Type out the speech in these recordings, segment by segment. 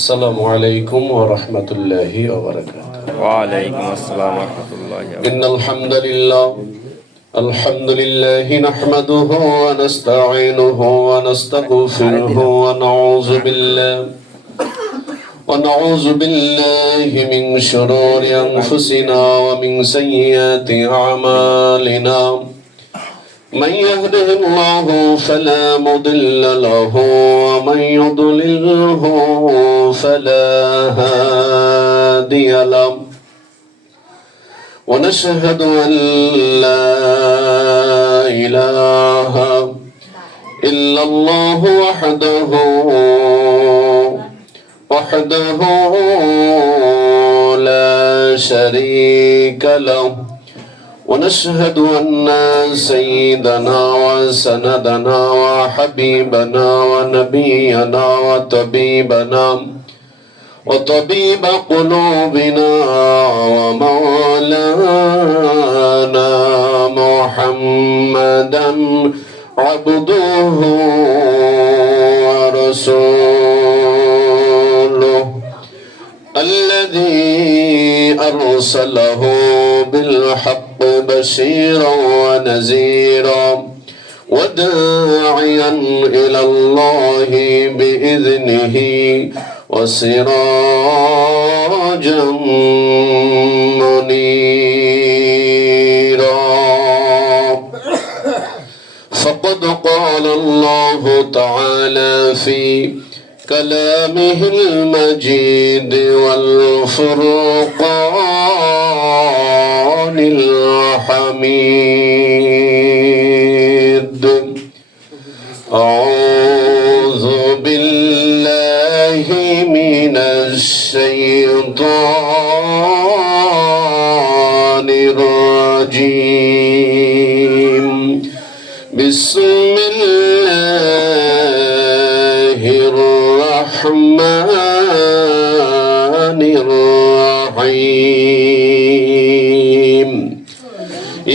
আসসালামু আলাইকুম ওয়া রাহমাতুল্লাহি ওয়া বারাকাতুহু। ওয়া আলাইকুম আসসালাম ওয়া রাহমাতুল্লাহি ওয়া বারাকাতুহু। ইন্নাল হামদালিল্লাহ আলহামদুলিল্লাহি নাহমাদুহু ওয়া নাস্তাঈনুহু ওয়া নাস্তাগফিরুহু ওয়া নাউযু বিল্লাহি মিন শুরুরি আনফুসিনা ওয়া মিন সাইয়্যাতি আ'মালিনা। من يهده الله فلا مضل له ومن يضلله فلا هادي له ونشهد أن لا إله إلا الله وحده لا شريك له ونشهد أن سيدنا وسندنا وحبيبنا ونبينا وطبيب قلوبنا ومولانا محمدا عبده ورسوله الذي أرسله بالحق بشيرا ونذيرا وداعيا إلى الله بإذنه وسراجا منيرا. فقد قال الله تعالى في كلامه المجيد والفرقان الحميد: أعوذ بالله من الشيطان الرجيم. بسم الله الرحمن الرحيم.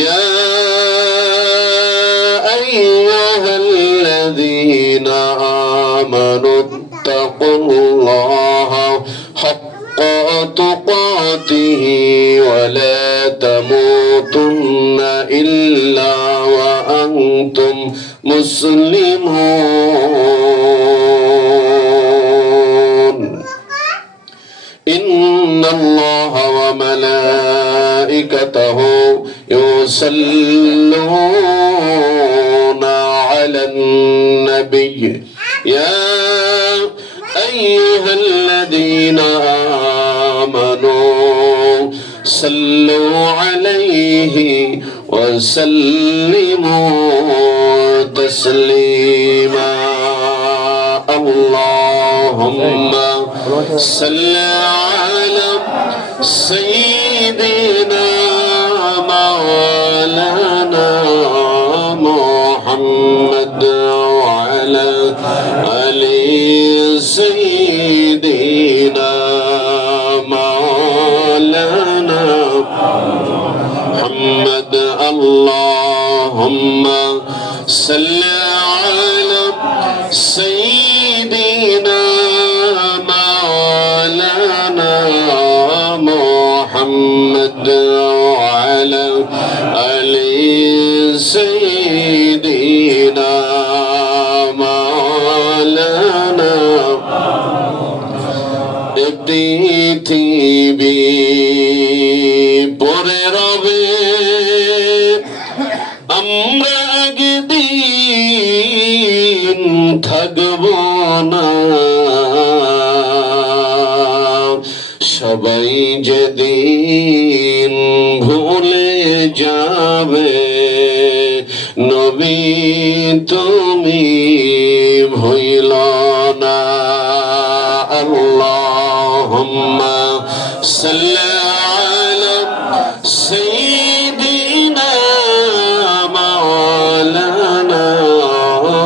يا أيها الذين آمنوا اتقوا الله حق تقاته ولا تموتن إلا وأنتم مسلمون. إن الله وملائكته يصلون على النبي يا أيها الذين آمنوا صلوا عليه وسلموا تسليما. اللهم صل على سيدنا مولانا محمد وعلى آل سيدنا مولانا محمد. اللهم صل على سيدنا مولانا محمد وعلى آل سيدنا مولانا. পৃথিবী পড়ে রবে আমরা একদিন থাকব না, সবাই যেদিন ভুলে যাবে নবী তুমি ভুইল না। আল্লাহুম্মা সাল্লি আলা সাইয়্যিদিনা মাওলানা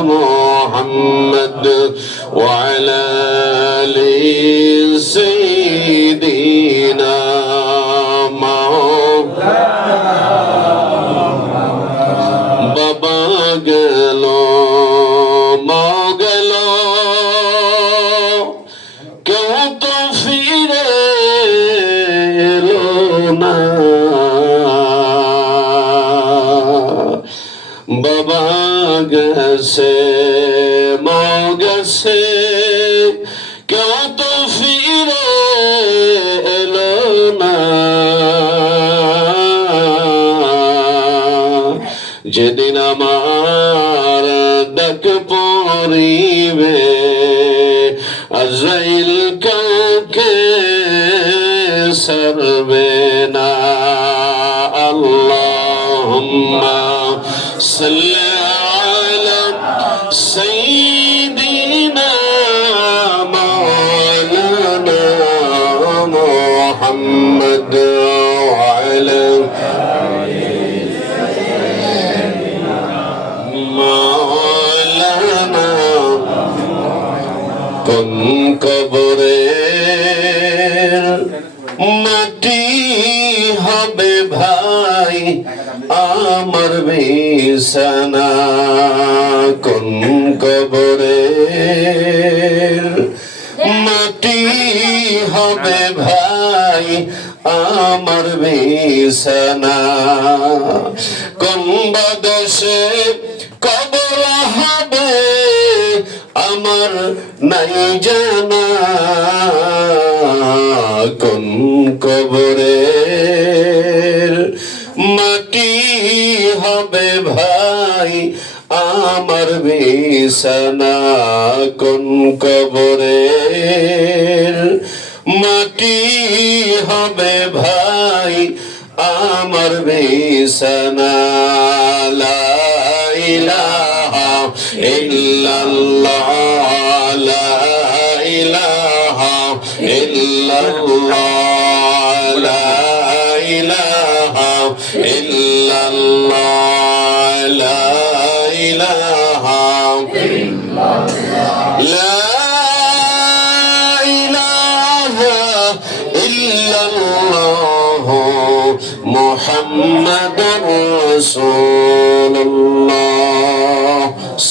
মুহাম্মদ ওয়া আলা আলি সাইয়্যিদিনা মাওলানা। বাবা গেল মা গেল কেউ কেউ তো ফিরে এলো না, বাবা গেছে মা গেছে, কেউ তো ফিরে এলো না। যেদিন আমার ডাক পড়িবে, আজরাইল কাউকে ছাড়বে না। আল্লাহুম্মা সাল্লি আলা সাইয়্যিদিনা মাওলানা মুহাম্মদ ওয়া আলা মাওলানা। কোন কবরের মাটি হবে ভাই আমার বিছানা, কোন কবরের মাটি হবে ভাই আমার বিছানা, কোন বাদেশে কবর হবে আমার নাই জানা, কোন কবরের মাটি হবে ভাই আমার বিছানা, কোন কবরের মাটি হবে ভাই আমার বিছানা। লা ইলাহা ইল্লাল্লাহ, লা ইলাহা ইল্লাল্লাহ, লা ইলাহা ইল্লাল্লাহ, লা ইলাহা ইল্লাল্লাহ, লা ইলাহা ইল্লাল্লাহ মুহাম্মাদুর রাসূলুল্লাহ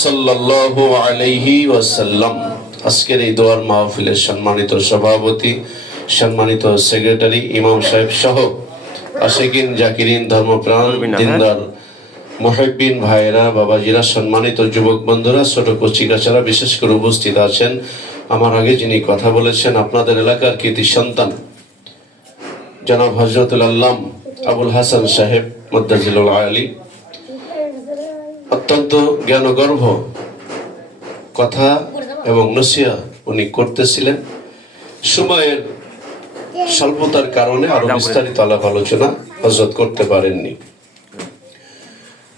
সাল্লাল্লাহু আলাইহি ওয়াসাল্লাম। আজকের এই দোয়ার মাহফিলের সম্মানিত সভাপতি, সম্মানিত সেক্রেটারি, ইমাম সাহেব সহ আশিকিন জাকিরিন, ধর্মপ্রাণ, দিনদার মুহিব্বিন ভাইরা, বাবাজিরা, সম্মানিত যুবক বন্ধুরা, ছোট কচিকাচারা, বিশেষ করে উপস্থিত আছেন আমার আগে যিনি কথা বলেছেন, আপনাদের এলাকার কৃতি সন্তান জনাব হযরতুল আল্লাম আবুল হাসান সাহেব মুদ্দাজিলুল আলী। অত্যন্ত জ্ঞানগর্ভ কথা এবং নসিহত উনি করতেছিলেন। সময়ের স্বল্পতার কারণে আরো বিস্তারিত আলাপ আলোচনা হযরত করতে পারেননি।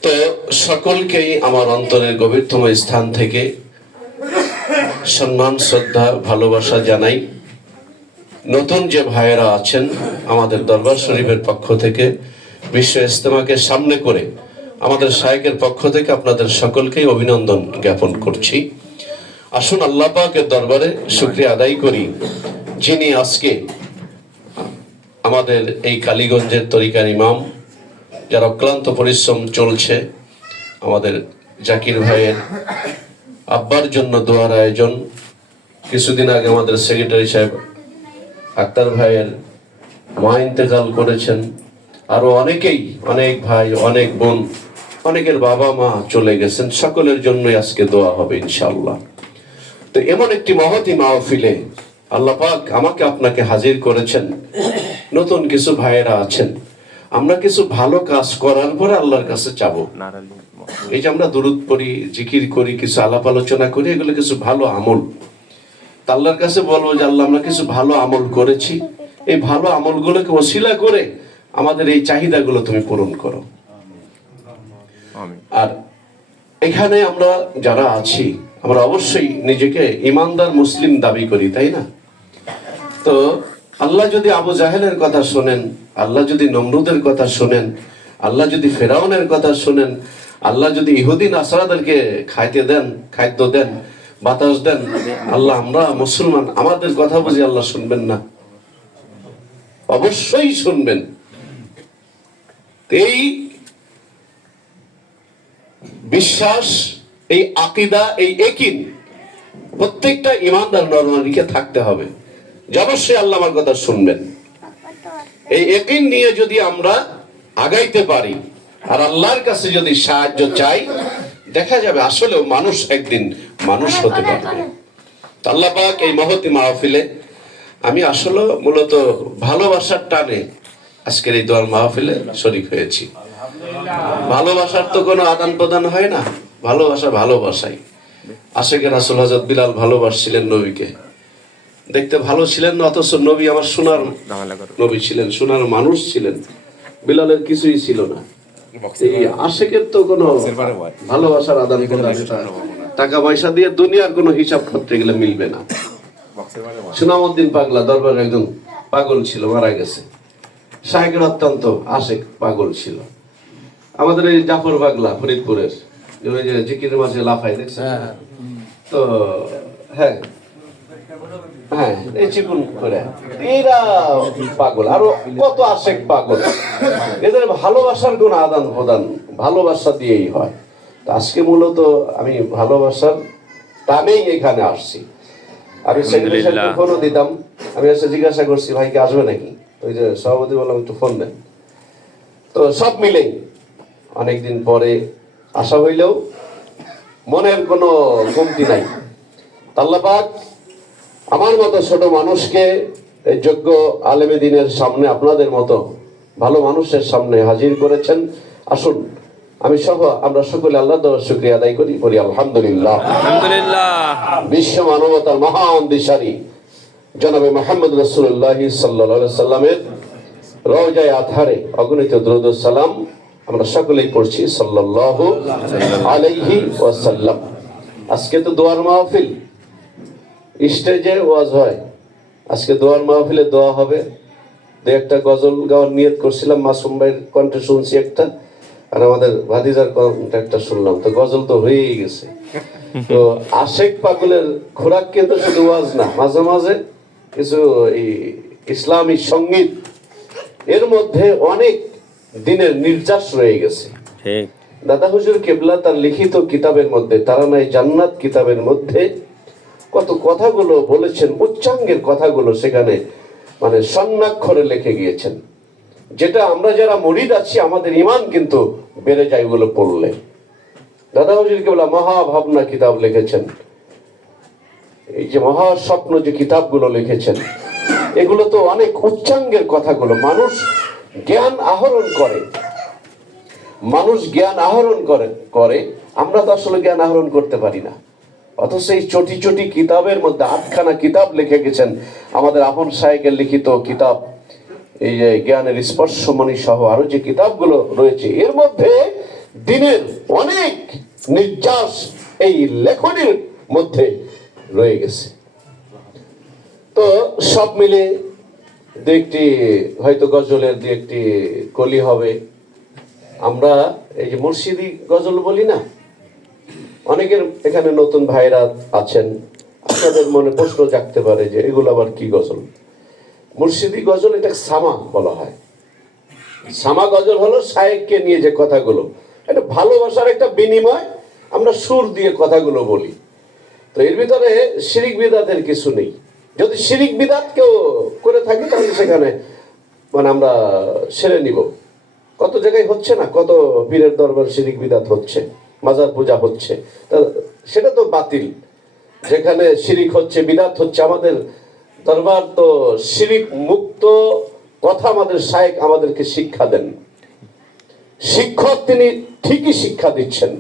তো সকলকেই আমার অন্তরের গভীরতম স্থান থেকে সম্মান, শ্রদ্ধা, ভালোবাসা জানাই। নতুন যে ভাইয়েরা আছেন আমাদের দরবার শরীফের পক্ষ থেকে বিশ্ব ইজতেমাকে সামনে করে আমাদের শায়েখের পক্ষ থেকে আপনাদের সকলকেই অভিনন্দন জ্ঞাপন করছি। আসুন আল্লাহ পাকের দরবারে শুকরিয়া আদায় করি, যিনি আজকে আমাদের এই কালীগঞ্জের তরিকার ইমাম, যার অক্লান্ত পরিশ্রম চলছে, আমাদের জাকির ভাইয়ের আব্বার জন্য দোয়ার আয়োজন, কিছুদিন আগে আমাদের সেক্রেটারি সাহেব আক্তার ভাইয়ের মা ইন্তেকাল করেছেন, আরো অনেকেই, অনেক ভাই, অনেক বোন, অনেকের বাবা মা চলে গেছেন, সকলের জন্যই আজকে দোয়া হবে ইনশাআল্লাহ। তো এমন একটি মহতী মাহফিলে আল্লাহ পাক আমাকে আপনাকে হাজির করেছেন। নতুন কিছু ভাইয়েরা আছেন, আমরা কিছু ভালো কাজ করার পরে আল্লাহর কাছে চাবো। এই যে আমরা দুরূদ পড়ি, জিকির করি, কিছু আলাপ আলোচনা করি, এগুলো কিছু ভালো আমল। আল্লাহর কাছে বলবো যে আল্লাহ আমরা কিছু ভালো আমল করেছি, এই ভালো আমলগুলোকে ওসিলা করে আমাদের এই চাহিদাগুলো তুমি পূরণ করো। আর এখানে আমরা যারা আছি, আমরা অবশ্যই নিজেকে ইমানদার মুসলিম দাবি করি, তাই না? তো আল্লাহ যদি আবু জাহেলের কথা শোনেন, আল্লাহ যদি নমরুদের কথা শোনেন, আল্লাহ যদি ফেরাউনের কথা শোনেন, আল্লাহ যদি ইহুদি নাসারাদেরকে খাইতে দেন, খাদ্য দেন, বাতাস দেন, আল্লাহ আমরা মুসলমান, আমাদের কথা বুঝি আল্লাহ শুনবেন না? অবশ্যই শুনবেন। এই বিশ্বাস, এই আকীদা, এই ইয়াকিন প্রত্যেকটা ইমানদার নরনারীকে থাকতে হবে। যে অবশ্যই আল্লাহ আমার কথা শুনবেন। এই ইয়াকিন নিয়ে যদি আমরা আগাইতে পারি আর আল্লাহর কাছে যদি সাহায্য চাই, দেখা যাবে আসলেও মানুষ একদিন মানুষ হতে পারবে। আল্লাহ পাক এই মহতি মাহফিলে আমি আসলে মূলত ভালোবাসার টানে আজকের এই দোয়ার মাহফিলে শরীক হয়েছি। ভালোবাসার তো কোনো আদান প্রদান হয় না, ভালোবাসা ভালোবাসাই। আশেকে রাসূল হযরত বিলাল ভালোবাসছিলেন নবীকে, দেখতে ভালো ছিলেন না, অথচ নবী আমার সোনার নবী ছিলেন, সোনার মানুষ ছিলেন। বিলালের কিছুই ছিল না। এই আশেকের তো কোনো ভালোবাসার আদান প্রদান টাকা পয়সা দিয়ে দুনিয়ার কোনো হিসাব করতে গেলে মিলবে না। সুনামউদ্দিন পাগলা দরবারে একজন পাগল ছিল, মারা গেছে। শাহেকের অত্যন্ত আশেক পাগল ছিল। আমাদের এই জাফর পাগলা ফরিদপুরের, ওই যে জিকিরের মাঝে লাফায় দেখছেন তো, হ্যাঁ হ্যাঁ এই চিকুন করে এরা পাগল, আরো কত আশেক পাগল। এদের ভালোবাসার কোন আদান প্রদান ভালোবাসা দিয়েই হয়। আজকে মূলত আমি ভালোবাসার টানেই এখানে আসছি। আমি সেক্রেটারি ফোনও দিতাম, আমি এসে জিজ্ঞাসা করছি ভাইকে আসবে নাকি, ওই যে সভাপতি বললাম একটু ফোন দেন। তো সব মিলেই অনেকদিন পরে আসা হইলেও মনের কোনো কমতি নাই। আল্লাহ পাক আমার মতো ছোট মানুষকে এই যোগ্য আলেমে দ্বীনের সামনে, আপনাদের মতো ভালো মানুষের সামনে হাজির করেছেন। আসুন আমি সহ আমরা সকলে আল্লাহর দরবারে শুকরিয়া আদায় করি, বলি আলহামদুলিল্লাহ। আলহামদুলিল্লাহ। বিশ্ব মানবতার মহান দিশারি জনাবে মুহাম্মদ রাসূলুল্লাহ সাল্লাল্লাহু আলাইহি সাল্লামের রওজায়ে আতহারে অগণিত দরুদ ও সালাম আমরা সকলেই পড়ছি সাল্লাল্লাহু আলাইহি ওয়াসাল্লাম। আজকে তো দোয়ার মাহফিল, স্টেজে ওয়াজ হয়, আজকে দোয়ার মাহফিলে দোয়া হবে। দু একটা গজল গাওয়ার নিয়ত করছিলাম, মাসুম ভাইয়ের কণ্ঠে শুনছি একটা, আর আমাদের ভাতিজার কণ্ঠে একটা শুনলাম, তো গজল তো হয়েই গেছে। তো আশেক পাগলের খোরাক কিন্তু শুধু ওয়াজ না, মাঝে মাঝে কিছু এই ইসলামী সঙ্গীত, এর মধ্যে অনেক দিনের নির্যাস রয়ে গেছে। দাদা হুজুর কেবলা তার লিখিত কিতাবের মধ্যে, তারানাই জান্নাত কিতাবের মধ্যে কত কথাগুলো বলেছেন, উচ্চাঙ্গের কথাগুলো সেখানে মানে স্বর্ণাক্ষরে লিখে গিয়েছেন, যেটা আমরা যারা মুরিদ আছি আমাদের ঈমান কিন্তু বেড়ে যায় ওগুলো পড়লে। দাদা হুজুর কেবলা মহাভাবনা কিতাব লিখেছেন, এই যে মহাস্বপ্ন যে কিতাবগুলো লিখেছেন, এগুলো তো অনেক উচ্চাঙ্গের কথাগুলো। মানুষ জ্ঞান আহরণ করে, মানুষ জ্ঞান আহরণ করে আমরা তো আসলে জ্ঞান আহরণ করতে পারি না। অথচ এই চটি চটি কিতাবের মধ্যে 8খানা কিতাব লিখে গেছেন আমাদের আপন শায়েখের লিখিত কিতাব, এই যে জ্ঞানের স্পর্শমণি সহ আরো যে কিতাবগুলো রয়েছে, এর মধ্যে দিনের অনেক নির্যাস এই লেখনীর মধ্যে রয়ে গেছে। তো সব মিলে দু একটি হয়তো গজলের দু একটি কলি হবে। আমরা এই যে মুর্শিদি গজল বলি না, অনেকের এখানে নতুন ভাইরা আছেন, আপনাদের মনে প্রশ্ন জাগতে পারে যে এগুলো আবার কি গজল। মুর্শিদি গজল এটা সামা বলা হয়। সামা গজল হলো শায়েখকে নিয়ে যে কথাগুলো, এটা ভালোবাসার একটা বিনিময়, আমরা সুর দিয়ে কথাগুলো বলি। তো এর ভিতরে শিরিক বিদাতের কিছু নেই। যদি শিরিক বিদাত কেউ করে থাকি তাহলে সেখানে মানে আমরা সেরে নিব। কত জায়গায় হচ্ছে না, কত পীরের দরবার শিরিক বিদাত হচ্ছে, মাজার পূজা হচ্ছে, সেটা তো বাতিল। যেখানে শিরিক হচ্ছে, বিদাত হচ্ছে, আমাদের দরবার তো শিরিক মুক্ত কথা আমাদের শায়েখ আমাদেরকে শিক্ষা দেন। শিক্ষক তিনি ঠিকই শিক্ষা দিচ্ছেন।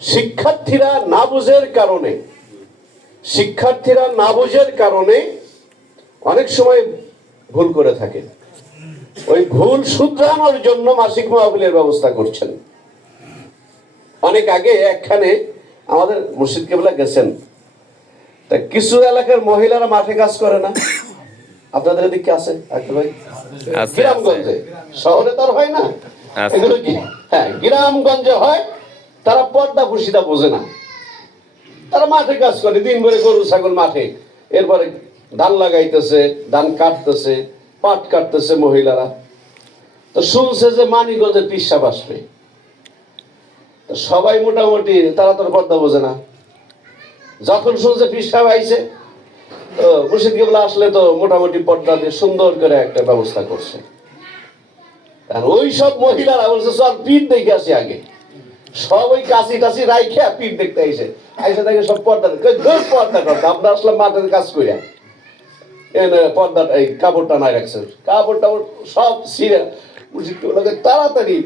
শিক্ষার্থীরা না বুঝের কারণে অনেক সময় ভুল করে থাকে। ওই ভুল শুধরানোর জন্য মাসিক মাহফিলের ব্যবস্থা করছেন। অনেক আগে একখানে আমাদের মুর্শিদ কেবলা গেছেন, তা কিছু এলাকার মহিলারা মাঠে কাজ করে না, আপনাদের এদিকে আছে ভাই? গ্রামগঞ্জে, শহরে তো আর হয় না এগুলো কি, হ্যাঁ গ্রামগঞ্জে হয়। তারা পর্দা পুশিদা বোঝে না, তারা মাঠে কাজ করে দিন ভরে, গরু ছাগল মাঠে, এরপরে ধান লাগাইতেছে, ধান কাটতেছে, পাট কাটতেছে মহিলারা। তো শুনছে যে মানিকগঞ্জের পিসাব আসবে, সবাই মোটামুটি, তারা তো পর্দা বোঝে না, যখন শুনছে পিসাব আইছে তো মুর্শিদ কেবলা আসলে তো মোটামুটি পর্দা দিয়ে সুন্দর করে একটা ব্যবস্থা করছে। আর ওই সব মহিলারা বলছে সব পিঠ দেখে আসি আগে, সব ওই কাশি টাশি রাইখে পিঠ দেখতে আইসে দেখে সব পর্দা পর্দা করতে আমরা আসলাম মাঠের কাজ করিয়া পর্দাটা এই কাপড়টা নাই রাখছে, কাপড় টাপড় সব ছিঁড়ে মুর্শিদ কেবলাকে তাড়াতাড়ি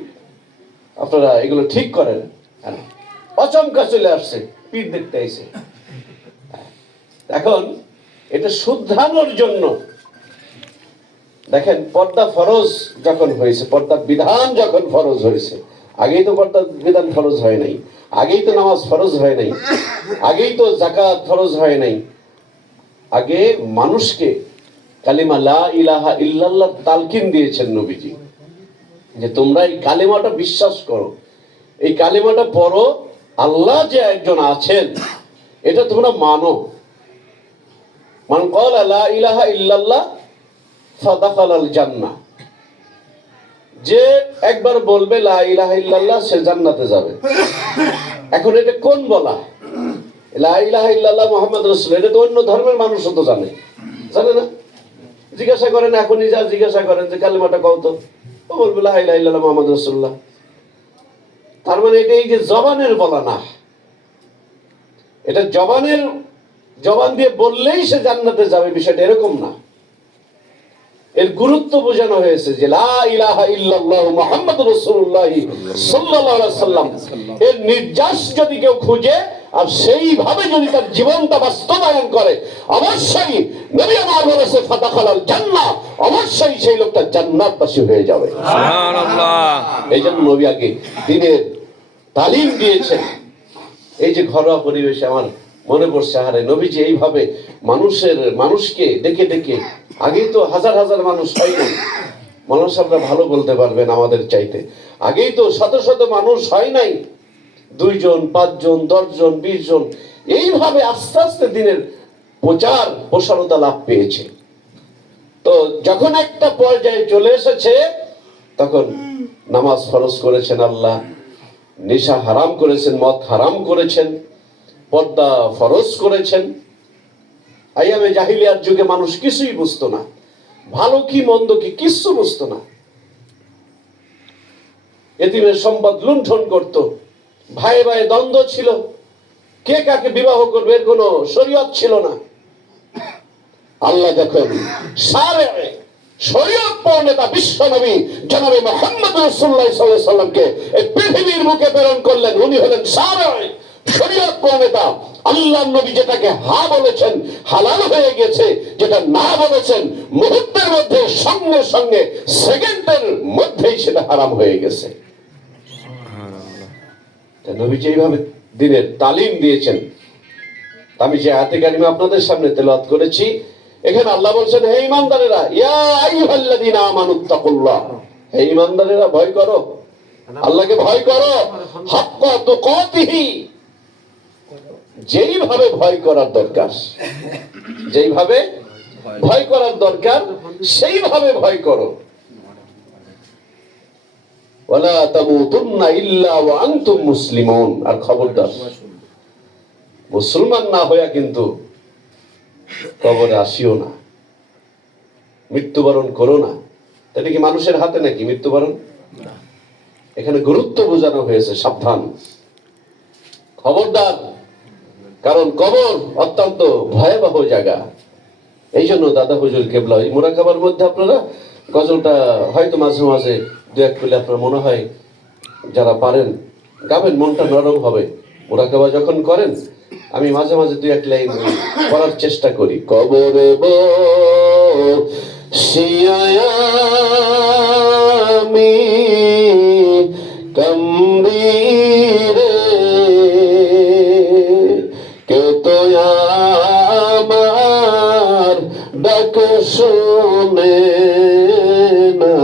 আপনারা এগুলো ঠিক করেন। অচমকা চলে আসছে, পিঠ দেখতে আইসে। এখন এটা শুদ্ধানোর জন্য দেখেন, পর্দা ফরজ যখন হয়েছে, পর্দার বিধান যখন ফরজ হয়েছে, আগেই তো পর্দার বিধান ফরজ হয় নাই, আগেই তো নামাজ ফরজ হয় নাই, আগেই তো যাকাত ফরজ হয় নাই। আগে মানুষকে কালিমা লা ইলাহা ইল্লাল্লাহ তালকিন দিয়েছেন নবীজি, যে তোমরা এই কালিমাটা বিশ্বাস করো, এই কালিমাটা পড়ো, আল্লাহ যে একজন আছেন এটা তোমরা মানো। মান ক্বালা লা ইলাহা ইল্লাল্লাহ ফাদাখালাল জান্নাহ, যে একবার বলবে লা ইলাহা ইল্লাল্লাহ সে জান্নাতে যাবে। এখন এটা কোন বলা? লা ইলাহা ইল্লাল্লাহ মুহাম্মদ রাসূলুল্লাহ, এটা তো অন্য ধর্মের মানুষও তো জানে না? জিজ্ঞাসা করেন, এখনই যা জিজ্ঞাসা করেন যে কালিমাটা কত, ও বলবে লা ইলাহা ইল্লাল্লাহ মুহাম্মদ রাসূলুল্লাহ। তার মানে এটা এই যে জবানের বলা না, এটা জবান দিয়ে বললেই সে জান্নাতে যাবে, বিষয়টা এরকম না। এর গুরুত্ব বোঝানো হয়েছে যে লা ইলাহা ইল্লাল্লাহু মুহাম্মাদুর রাসূলুল্লাহ সাল্লাল্লাহু আলাইহি ওয়াসাল্লাম, এর নির্যাস যদি কেউ খুঁজে আর সেইভাবে যদি তার জীবনটা বাস্তবায়ন করে, অবশ্যই নবী আমার বলেছে ফাদাখালাল জান্নাহ, অবশ্যই সেই লোকটা জান্নাতবাসী হয়ে যাবে। সুবহানাল্লাহ। এইজন্য নবী আগে দ্বীনের তালিম দিয়েছেন। এই যে ঘরোয়া পরিবেশে আমার মনে পড়ছে, আরে নবীজি এইভাবে মানুষকে ডেকে ডেকে, আগেই তো হাজার হাজার মানুষ হয় নাই, মানুষ আমরা ভালো বলতে পারবেন আমাদের চাইতে, আগেই তো শত শত মানুষ হয় নাই, 2 জন 5 জন 10 জন 20 জন, এইভাবে আস্তে আস্তে দিনের প্রচার প্রসারতা লাভ পেয়েছে। তো যখন একটা পর্যায়ে চলে এসেছে, তখন নামাজ ফরজ করেছেন আল্লাহ, নেশা হারাম করেছেন, মদ হারাম করেছেন, পর্দা ফরজ করেছেন। আইয়ামে জাহিলিয়ার যুগে মানুষ কিছুই বুঝতো না, ভালো কি মন্দ কি কিচ্ছু বুঝতো না, এতিমের সম্পদ লুণ্ঠন করত, ভাইয়ে ভাইয়ে দ্বন্দ্ব ছিল, কে কাকে বিবাহ করবে এর কোনো শরীয়ত ছিল না। আল্লাহ যখন শরীয়ত প্রণেতা বিশ্ব নবী জনাবে মুহাম্মদ রাসূলুল্লাহ সাল্লাল্লাহু আলাইহি সাল্লামকে এই পৃথিবীর মুখে প্রেরণ করলেন, উনি হলেন শরীয়ত প্রণেতা। আল্লাহর নবী যেটাকে হা বলেছেন হালাল হয়ে গেছে, যেটা না বলেছেন মুহূর্তের মধ্যে, সঙ্গে সঙ্গে সেকেন্ডের মধ্যেই সেটা হারাম হয়ে গেছে। নবীজি এইভাবে দিনের তালিম দিয়েছেন। আমি যে আয়াতে কারিমা আপনাদের সামনে তেলাওয়াত করেছি, এখানে আল্লাহ বলছেন, হে ঈমানদারেরা, ইয়া আইয়ুহাল্লাযীনা আমানুত্তাকুল্লাহ, হে ঈমানদারেরা ভয় করো, আল্লাহকে ভয় করো, হাক্কা তুকাতিহি, যেইভাবে ভয় করার দরকার, যেইভাবে ভয় করার দরকার সেইভাবে ভয় করো। ওয়ালা তামুতুন্না ইল্লা ওয়া আনতুম মুসলিমুন, আর খবরদার মুসলমান না হইয়া কিন্তু কবরে আসিও না, মৃত্যুবরণ করো না। এটা কি মানুষের হাতে নাকি মৃত্যুবরণ? এখানে গুরুত্ব বোঝানো হয়েছে, সাবধান, খবরদার, কারণ কবর অত্যন্ত ভয়াবহ জায়গা। এই জন্য দাদা হুজুর কেবলা এই মুরাকাবার মধ্যে আপনারা গজলটা হয়তো মাঝে মাঝে 2-1 পেলে আপনার মনে হয় যারা পারেন গাবেন, মনটা নরম হবে। মুরাকাবা যখন করেন আমি মাঝে মাঝে 2-1 লাইন পড়ার চেষ্টা করি। কবরে বসিয়ামি কামরি রে, কে তো আমার ডাক শুনে না,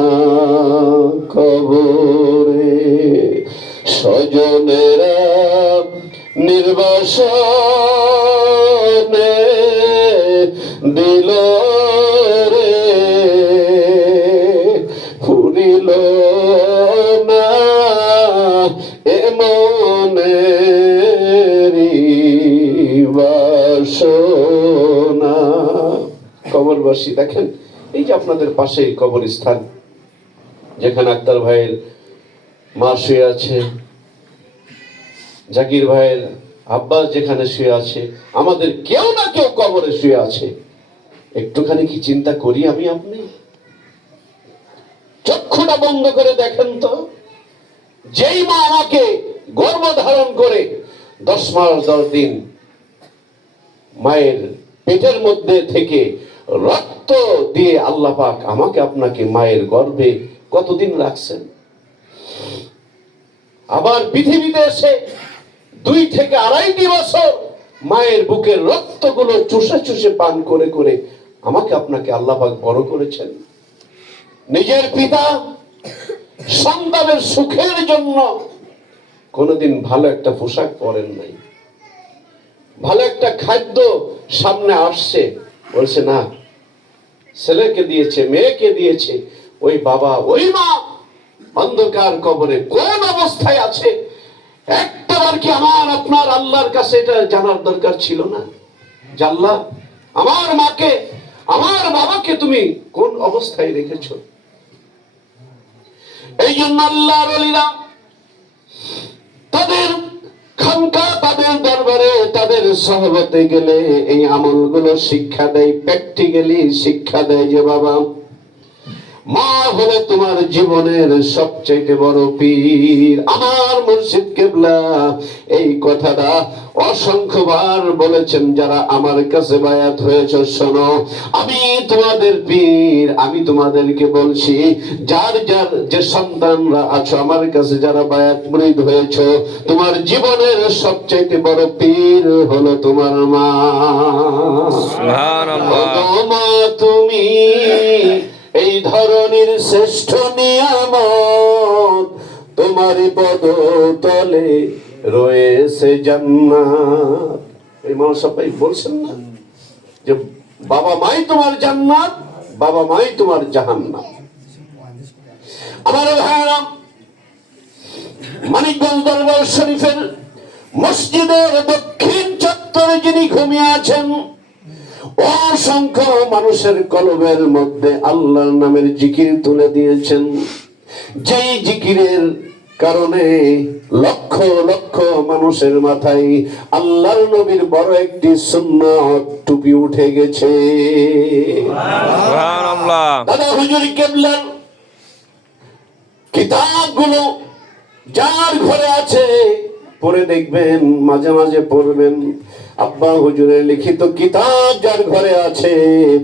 কবরে স্বজনেরা নির্বাসনে দিল রে, ফুরিল না এমনেরি বাসনা। প্রবাসী, দেখেন এই যে আপনাদের পাশে কবরস্থান, যেখানে আক্তার ভাইয়ের মা শুয়ে আছে, জাকির ভাইয়ের আব্বাস যেখানে শুয়ে আছে, আমাদের কেউ না কেউ কবরে শুয়ে আছে। একটুখানি কি চিন্তা করি আমি আপনি? চক্ষুটা বন্ধ করে দেখেন তো, যেই মা আমাকে গর্ভ ধারণ করে 10 মাস 10 দিন মায়ের পেটের মধ্যে থেকে রক্ত দিয়ে আল্লাহ পাক আমাকে আপনাকে মায়ের গর্ভে কতদিন রাখছেন, আবার পৃথিবীতে এসে 2 থেকে 2.5 বছর মায়ের বুকের রক্তগুলো চুষে চুষে পান করে করে আমাকে আপনাকে আল্লাহ পাক বড় করেছেন। নিজের পিতা সন্তানের সুখের জন্য কোনোদিন ভালো একটা পোশাক পরেন নাই, ভালো একটা খাদ্য সামনে আসছে, বলছে না ছেলেকে দিয়েছে মেয়েকে দিয়েছে, ওই বাবা ওই মা অন্ধকার কবরে কোন অবস্থায় আছে একটাবার কি আমার আপনার আল্লাহর কাছে এটা জানার দরকার ছিল না? যে আল্লাহ আমার মাকে আমার বাবাকে তুমি কোন অবস্থায় রেখেছো? এই জন্য আল্লাহর ওলিরা তাদের খানকা, তাদের দরবারে, তাদের সহবতে গেলে এই আমলগুলো শিক্ষা দেয়, প্র্যাকটিক্যালি শিক্ষা দেয় যে বাবা মা হলো তোমার জীবনের সবচেয়ে বড় পীর। আমার মুর্শিদ কেবলা এই কথাটা অসংখ্যবার বলেছেন, যারা আমার কাছে বায়াত হয়েছে শোনো, আমি তোমাদের পীর। আমি তোমাদেরকে বলছি, যার যার যে সন্তানরা আছো আমার কাছে যারা বায়াত মুরিদ হয়েছো, তোমার জীবনের সবচেয়ে বড় পীর হলো তোমার মা। সুবহানাল্লাহ। মা তুমি এই ধরনের শ্রেষ্ঠ নিয়ামত, তোমারই পদতলে রয়েছে জান্নাত। এই মানুষ সবাই বলছেন না যে বাবা মাই তোমার জান্নাত, বাবা মাই তোমার জাহান্নাম। আমার ভাইরা, মানিকগঞ্জ দরবার শরীফের মসজিদের দক্ষিণ চত্বরে যিনি ঘুমিয়ে আছেন, অসংখ্য মানুষের কলবের মধ্যে আল্লাহর নামের জিকির তুলে দিয়েছেন, যেই জিকিরের কারণে লক্ষ লক্ষ মানুষের মাথায় আল্লাহর নবীর বড় একটি সুন্নাত টুপি উঠে গেছে। সুবহানাল্লাহ। দাদা হুজুর কেবলার কিতাবগুলো যার ঘরে আছে পড়ে দেখবেন, মাঝে মাঝে পড়বেন। আব্বা হুজুরের লিখিত কিতাব যার ঘরে আছে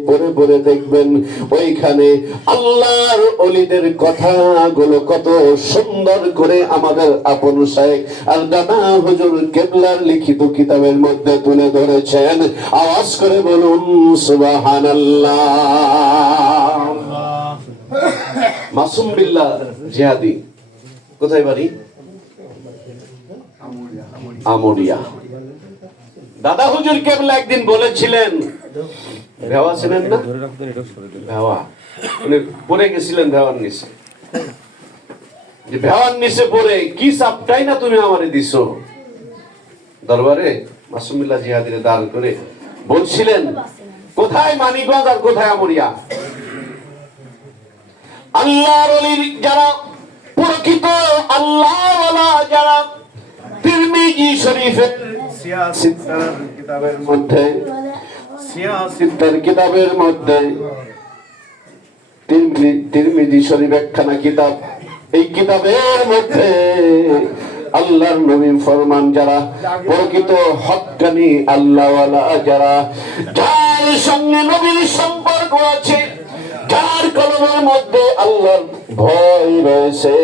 পড়ে পড়ে দেখবেন, ওইখানে আল্লাহর ওলিদের কথাগুলো কত সুন্দর করে আমাদের আপন শাইখ আর দাদা হুজুর কেবলার লিখিত কিতাবের মধ্যে তুলে ধরেছেন। আওয়াজ করে বলুন সুবহানাল্লাহ। মাসুম বিল্লাহ জিহাদি কোথায় বাড়ি? আমরিয়া। দাদা হুজুর কেবলা একদিন বলেছিলেন, ভেওয়া ছিলেন না, ভেওয়া উনি পড়ে গেছিলেন ভেওয়ার নিচে, যে ভেওয়ার নিচে পড়ে কি চাপটাই না তুমি আমারে দিছো। দরবারে মাসুম বিল্লাহ জিহাদিরে দাঁড় করে বলছিলেন, কোথায় মানিকগঞ্জ আর কোথায় আমরিয়া? আল্লাহর ওলির যারা প্রকৃত আল্লাহওয়ালা, যারা তিরমিজি শরীফের সিয়াসিত্তার কিতাবের মধ্যে তিরমিজি শরীফ একখানা কিতাব, এই কিতাবের মধ্যে আল্লাহর নবী ফরমান, যারা প্রকৃত হক্কানি আল্লাহওয়ালা, যারা যার সঙ্গে নবীর সম্পর্ক আছে, যার কলমের মধ্যে আল্লাহর ভয় রয়েছে,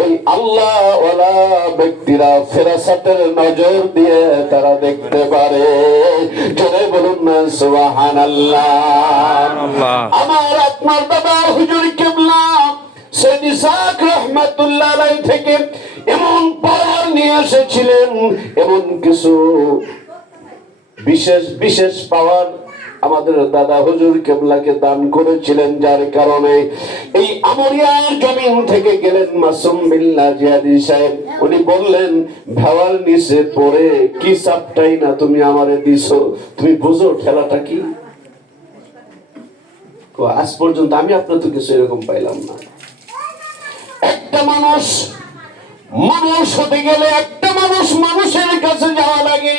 ওই আল্লাহওয়ালা ব্যক্তিরা ফেরেশতার নজর দিয়ে তারা দেখতে পারে। জোরে বলুন না সুবহানাল্লাহ। আমার আপনার দাদা হুজুর কেবলা সৈয়দ ইসহাক রাহমাতুল্লাহ আলাইহি থেকে এমন পাওয়ার নিয়ে এসেছিলেন, এমন কিছু বিশেষ বিশেষ পাওয়ার আমাদের দাদা হুজুর কেবলাকে দান করেছিলেন, যার কারণে এই আমরিয়ার জমিন থেকে গেলেন মাসুম বিল্লাহ জিহাদি সাহেব। উনি বললেন, ভেওয়ার নিচে পড়ে কি চাপটাই না তুমি আমারে দিছো, তুমি বুঝো খেলাটা কি? আজ পর্যন্ত আমি আপনার তো কিছু এরকম পাইলাম না। একটা মানুষ মানুষ হতে গেলে একটা মানুষ মানুষের কাছে যাওয়া লাগে।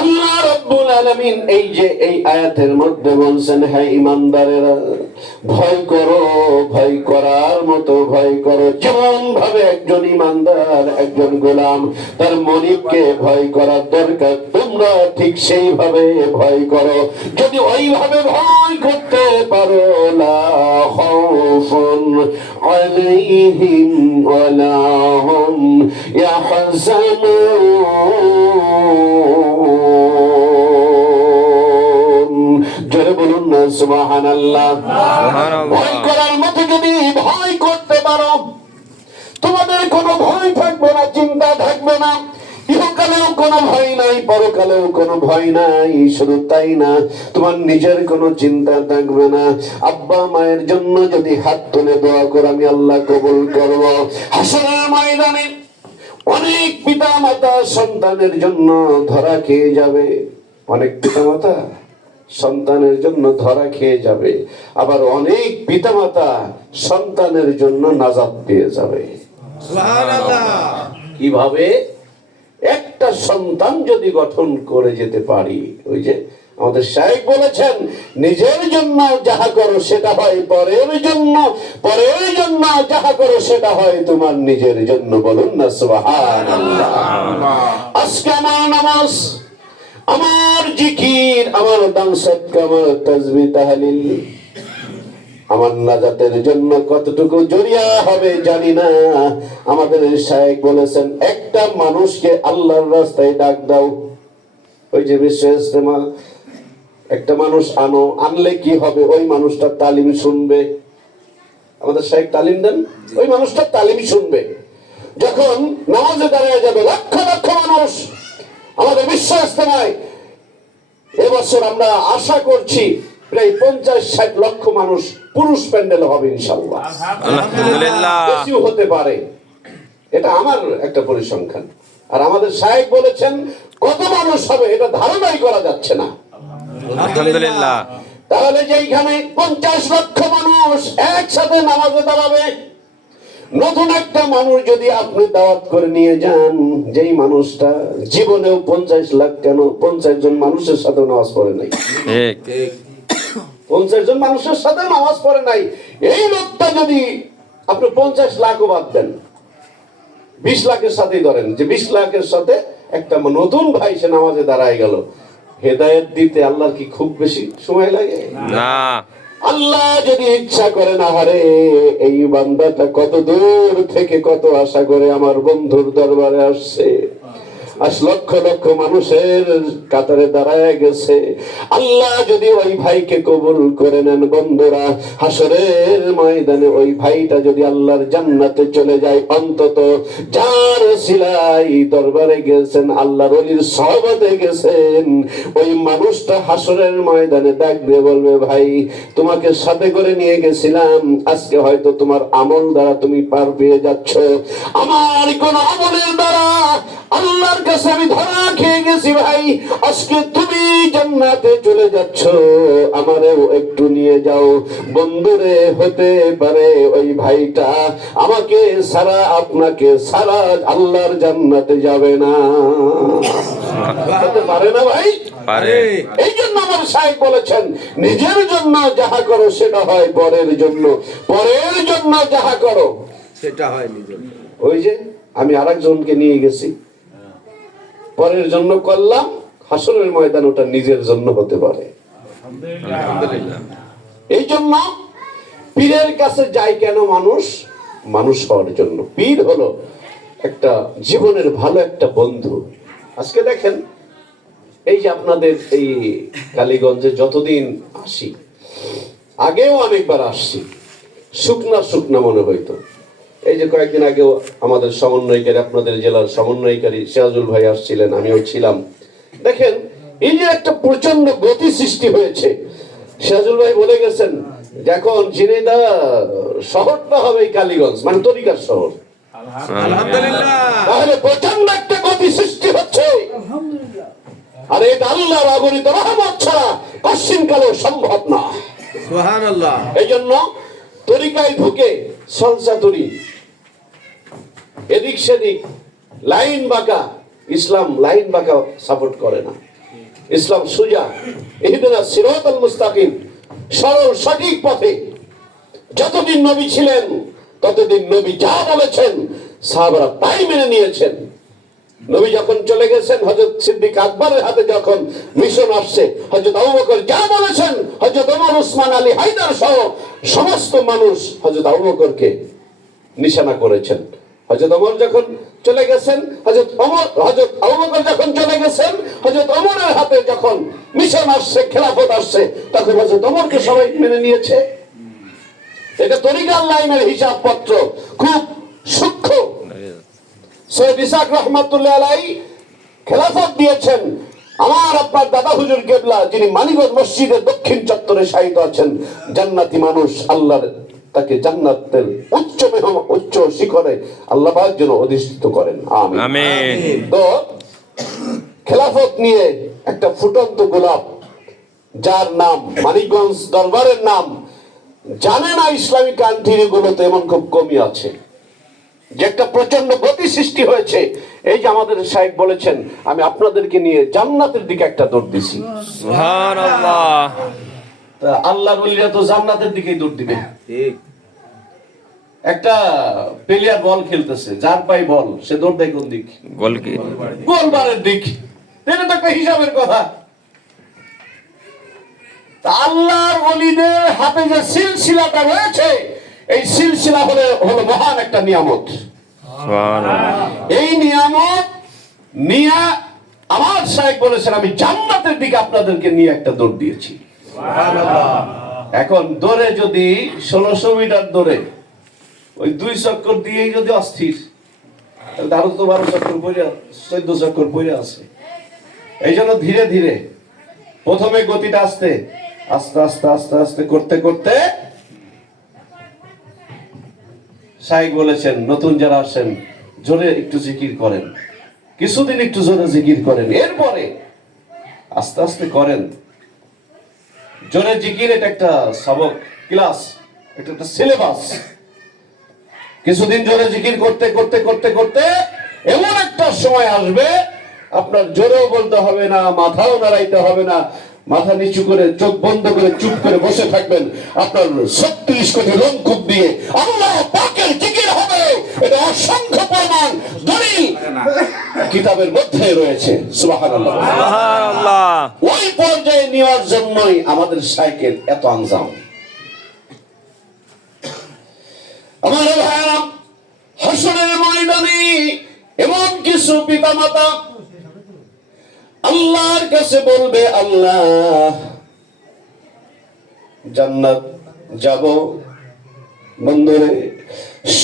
আল্লাহ রাব্বুল আলামিন এই যে এই আয়াতের মধ্যে বলছেন, হে ঈমানদারেরা, ভয় করো, ভয় করার মতো ভয় করো। যেমন ভাবে একজন ঈমানদার একজন গোলাম তার মালিককে ভয় করার দরকার, তোমরা ঠিক সেইভাবে ভয় করো। যদি ওইভাবে ভয় করতে পারো, লা খাউফুন আলাইহিম ওয়ালা হুম ইয়াহজানুন। জোরে বলুন না সুবহানাল্লাহ। ভয় করার মতো যদি ভয় করতে পারো, তোমাদের কোনো ভয় থাকবে না, চিন্তা থাকবে না। ইহকালেও কোনো ভয় নাই, পরকালেও কোনো ভয় নাই। শুধু তাই না, তোমার নিজের কোনো চিন্তা থাকবে না। আব্বা মায়ের জন্য যদি হাত তুলে দোয়া করো, আমি আল্লাহ কবুল করব। হাসরের ময়দানে অনেক পিতা মাতা সন্তানের জন্য ধরা খেয়ে যাবে। অনেক পিতা মাতা সন্তানের জন্য ধরা খেয়ে যাবে, আবার অনেক পিতা মাতা সন্তানের জন্য নাজাত পেয়ে যাবে। কিভাবে? একটা সন্তান যদি গঠন করে যেতে পারি, ওই যে আমাদের শায়েখ বলেছেন, নিজের জন্য যাহা করো সেটা হয় পরের জন্য, পরের জন্য যাহা করো সেটা হয় তোমার নিজের জন্য। বলুন না সুবহানাল্লাহ। আজকে আমার নামাজ, আমার জিকির, আমার দান সদকা, আমার তাসবিহ তাহলিল আমার নাজাতের জন্য কতটুকু জরিয়া হবে জানি না। আমাদের শায়েখ বলেছেন, একটা মানুষকে আল্লাহর রাস্তায় ডাক দাও। ওই যে বিশ্ব ইজতেমা, একটা মানুষ আনো, আনলে কি হবে? ওই মানুষটা তালিম শুনবে। আমাদের শায়েখ তালিম দেন, ওই মানুষটা তালিম শুনবে। যখন নামাজে দাঁড়িয়ে যাবে লক্ষ লক্ষ মানুষ, আমাদের বিশ্ব ইজতেমায় এবছর আমরা আশা করছি প্রায় 50-60 লক্ষ মানুষ পুরুষ প্যান্ডেল হবে ইনশাআল্লাহ। আলহামদুলিল্লাহ। বেশিও হতে পারে, এটা আমার একটা পরিসংখ্যান। আর আমাদের শায়েখ বলেছেন কত মানুষ হবে এটা ধারণাই করা যাচ্ছে না। আলহামদুলিল্লাহ। তাহলে যেখানে 50 লক্ষ মানুষ একসাথে নামাজে দাঁড়াবে, নতুন একটা মানুষ যদি আপনি দাওয়াত করে নিয়ে যান, যেই মানুষটা জীবনেও 50 লাখ কেন 50 জন মানুষের সাথে নামাজ পড়ে নাই, 50 জন মানুষের সাথে নামাজ পড়ে নাই, এই লোকটা যদি আপনি 50 লাখও বাদ দেন, 20 লাখের সাথেই ধরেন যে 20 লাখের সাথে একটা নতুন ভাই সে নামাজে দাঁড়ায় গেল, হেদায়েত দিতে আল্লাহর কি খুব বেশি সময় লাগে? না। আল্লাহ যদি ইচ্ছা করে, না হারে এই বান্দাটা কত দূর থেকে কত আশা করে আমার বন্ধুর দরবারে আসছে, আজ লক্ষ লক্ষ মানুষের কাতারে দাঁড়ায় গেছে। আল্লাহ যদি ওই ভাইকে কবুল করে নেন, বন্ধুরা হাসরের ময়দানে ওই ভাইটা যদি আল্লাহর জান্নাতে চলে যায়, অন্তত যার সিলাই দরবারে গেছেন, আল্লাহর ওলির সহবতে গেছেন, ওই মানুষটা হাসরের ময়দানে ডাক দিয়ে বলবে, ভাই তোমাকে সাথে করে নিয়ে গেছিলাম, আজকে হয়তো তোমার আমল দ্বারা তুমি পার পেয়ে যাচ্ছ, আমার কোন আমলের দ্বারা আল্লাহর কাছে আমি ধরা খেয়ে গেছি, ভাই আজকে তুমি জান্নাতে চলে যাচ্ছ, আমারেও একটু নিয়ে যাও। বন্ধুরে হতে পারে ওই ভাইটা আমাকে সারা আপনাকে সারা আল্লাহর জান্নাতে যাবে না, হতে পারে না ভাই? পারে। এই জন্য আমার শায়েখ বলেছেন, নিজের জন্য যাহা করো সেটা হয় পরের জন্য, পরের জন্য যাহা করো সেটা হয় নিজের। ওই যে আমি আরেকজনকে নিয়ে গেছি, পরের জন্য করলাম, হাসরের ময়দান ওটা নিজের জন্য হতে পারে। আলহামদুলিল্লাহ। এই জন্য পীরের কাছে যায় কেন মানুষ? মানুষ হওয়ার জন্য। পীর হলো একটা জীবনের ভালো একটা বন্ধু। আজকে দেখেন, এই যে আপনাদের এই কালীগঞ্জে যতদিন আসি, আগেও অনেকবার আসছি, শুকনা শুকনা মনে হইতো। এই যে কয়েকদিন আগেও আমাদের সমন্বয়কারী, আপনাদের জেলার সমন্বয়কারী সিরাজুল ভাই আসছিলেন, আমিও ছিলাম। দেখেন এই যে একটা প্রচন্ড গতি সৃষ্টি হয়েছে। সিরাজুল ভাই বলে গেছেন, যখন ঝিনাইদহ শহরটা হবে কালীগঞ্জ, মানে তরিকার শহর, আলহামদুলিল্লাহ। তাহলে প্রচন্ড একটা গতি সৃষ্টি হচ্ছে। আর এটা আল্লাহর অগণিত রহমত ছাড়া পশ্চিমকালেও সম্ভব না। সুবহানাল্লাহ। এই জন্য তরিকায় ঢুকে সলসা তরি, এদিক সেদিক লাইন বাঁকা, ইসলাম লাইন বাঁকা সাপোর্ট করে না। ইসলাম সুজা, ইহদিনাস সিরাতাল মুস্তাকিম, সরল সঠিক পথে। যতদিন নবী ছিলেন ততদিন নবী যা বলেছেন সাহাবারা তাই মেনে নিয়েছেন। নবী যখন চলে গেছেন, হযরত সিদ্দিক আকবরের হাতে যখন মিশন আসছে, হযরত আবু বকর যা বলেছেন, হযরত ওমর, ওসমান, আলী, হায়দার সহ সমস্ত মানুষ হযরত আবু বকরকে নিশানা করেছেন। হযরত ওমর যখন চলে গেছেন, হযরত আবু বকর যখন চলে গেছেন, হযরত ওমরের হাতে যখন মিশন আসছে, খেলাফত আসছে, তখন হযরত ওমরকে সবাই মেনে নিয়েছে। এটা তরিকার লাইনের হিসাবপত্র খুব সূক্ষ্ম। সৈয়দ ইসহাক রহমাতুল্লাহ আলাইহি খেলাফত দিয়েছেন আমার আপনার দাদা হুজুর কেবলা, যিনি মানিকগঞ্জ মসজিদের দক্ষিণ চত্বরে শায়িত আছেন। জান্নাতি মানুষ, আল্লাহর তাকে জান্নাতের উচ্চ শিখরে আল্লাহ পাক যেন অধিষ্ঠিত করেন, আমিন আমিন। তো খেলাফত নিয়ে একটা ফুটন্ত গোলাপ, যার নাম মানিকগঞ্জ দরবারের নাম জানে না ইসলামিক কান্ট্রি গুলোতে, এমন খুব কমই আছে। যে একটা প্রচন্ড গতি সৃষ্টি হয়েছে। এই যে আমাদের সাহেব বলেছেন, আমি আপনাদেরকে নিয়ে জান্নাতের দিকে একটা দৌড় দিছি। সুবহানাল্লাহ। তা আল্লাহর ওলিরা তো জান্নাতের দিকেই দৌড় দিবে। ঠিক। একটা প্লেয়ার বল খেলতেছে, যার পাই বল, সে দৌড় দেয় কোন দিক? গোল কি? গোলবারের দিক। এটা তো একটা হিসাবের কথা। তা আল্লাহর ওলিদের হাতে যে সিলসিলাটা রয়েছে, এই সিলসিলা হলো মহান একটা নিয়ামত। সুবহানাল্লাহ। এই নিয়ামত নিয়ে আমার সাহেব বলেছেন, আমি জান্নাতের দিকে আপনাদেরকে নিয়ে একটা দৌড় দিয়েছি। এখন দৌড়ে যদি 1600 মিটার দৌড়ে ওই 2 চক্কর দিয়েই যদি অস্থির, তাহলে আরো তো 12 চক্কর পড়ে, 14 চক্কর পড়ে আছে। এই জন্য ধীরে ধীরে প্রথমে গতিটা আস্তে আস্তে আস্তে আস্তে আস্তে করতে করতে শাইখ বলেছেন, নতুন যারা আসেন জোরে একটু জিকির করেন, কিছুদিন একটু জোরে জিকির করেন, এরপরে আস্তে আস্তে করেন। জোরে জিকির এটা একটা সবক, ক্লাস, এটা একটা সিলেবাস। কিছুদিন জোরে জিকির করতে করতে করতে করতে এমন একটা সময় আসবে, আপনার জোরেও বলতে হবে না, মাথাও নাড়াইতে হবে না, মাথা নিচু করে চোখ বন্ধ করে চুপ করে বসে থাকবেন। আপনার 36 কোটি লোমকূপ দিয়ে আল্লাহ পাকের জিকির হবে। এটা অসংখ্য প্রমাণ দলিল কিতাবের মধ্যে রয়েছে। সুবহানাল্লাহ। সুবহানাল্লাহ। ওই পর্যায়ে নেওয়ার জন্যই আমাদের সাইকেল এত আঞ্জাম। আমার ভাইরা, হাসরের ময়দানে এমন কিছু পিতামাতা আল্লাহর কাছে বলবে, আল্লাহ জান্নাত যাব, বন্ধুরে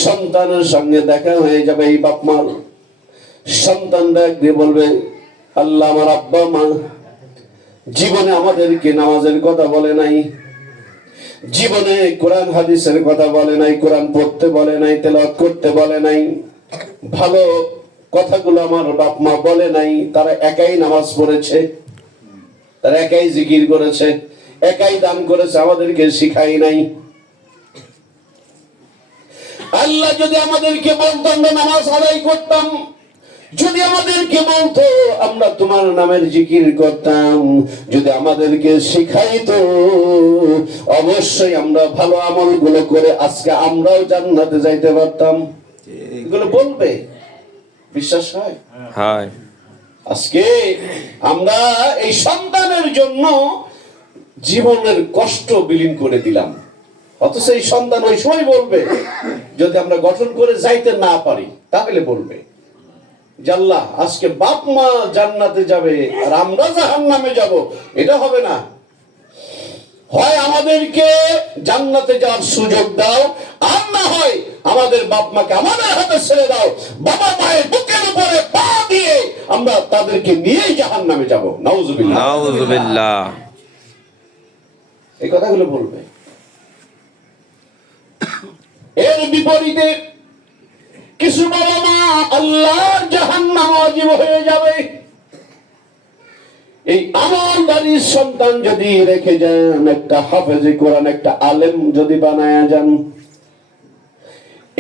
সন্তানের সঙ্গে দেখা হয়ে যাবে। এই বাপ মার সন্তান ডাক দিয়ে বলবে, আল্লাহ আমার আব্বা মা জীবনে আমাদেরকে নামাজের কথা বলে নাই, জীবনে কোরআন হাদিসের কথা বলে নাই, কোরআন পড়তে বলে নাই, তেলাওয়াত করতে বলে নাই, ভালো কথাগুলো আমার বাপ মা বলে নাই। তারা একাই নামাজ পড়েছে, তারা একাই জিকির করেছে, একাই দান করেছে, আমাদেরকে শিখাই নাই। আল্লাহ যদি আমাদেরকে বলতো আমরা নামাজ আদায় করতাম, যদি আমাদেরকে বলতো আমরা তোমার নামের জিকির করতাম, যদি আমাদেরকে শিখাইতো, অবশ্যই আমরা ভালো আমলগুলো করে আজকে আমরাও জান্নাতে যাইতে পারতাম। এগুলো বলবে, বিশ্বাস হয়? হায়। আজকে আমরা এই সন্তানের জন্য জীবনের কষ্ট বিলীন করে দিলাম, অথচ এই সন্তান ওই সময় বলবে, যদি আমরা গঠন করে যাইতে না পারি তাহলে বলবে, আল্লাহ আজকে বাপ মা জান্নাতে যাবে আর আমরা জাহান্নামে যাব। এটা হবে না। হয় আমাদেরকে জান্নাতে যাওয়ার সুযোগ দাও, আর না হয় আমাদের বাপ মাকে আমাদের হাতে ছেড়ে দাও। বাবা মায়ের বুকের উপরে পা দিয়ে আমরা তাদেরকে নিয়েই জাহান্নামে যাব। নাউজুবিল্লাহ, নাউজুবিল্লাহ। এই কথাগুলো বলবে। এর বিপরীতে কিছু বাবা মা আল্লাহর জাহান্নাম ওয়াজিব হয়ে যাবে, এই আমলদারি সন্তান যদি রেখে যান, একটা হাফেজে কোরআন, একটা আলেম যদি বানায়া যান,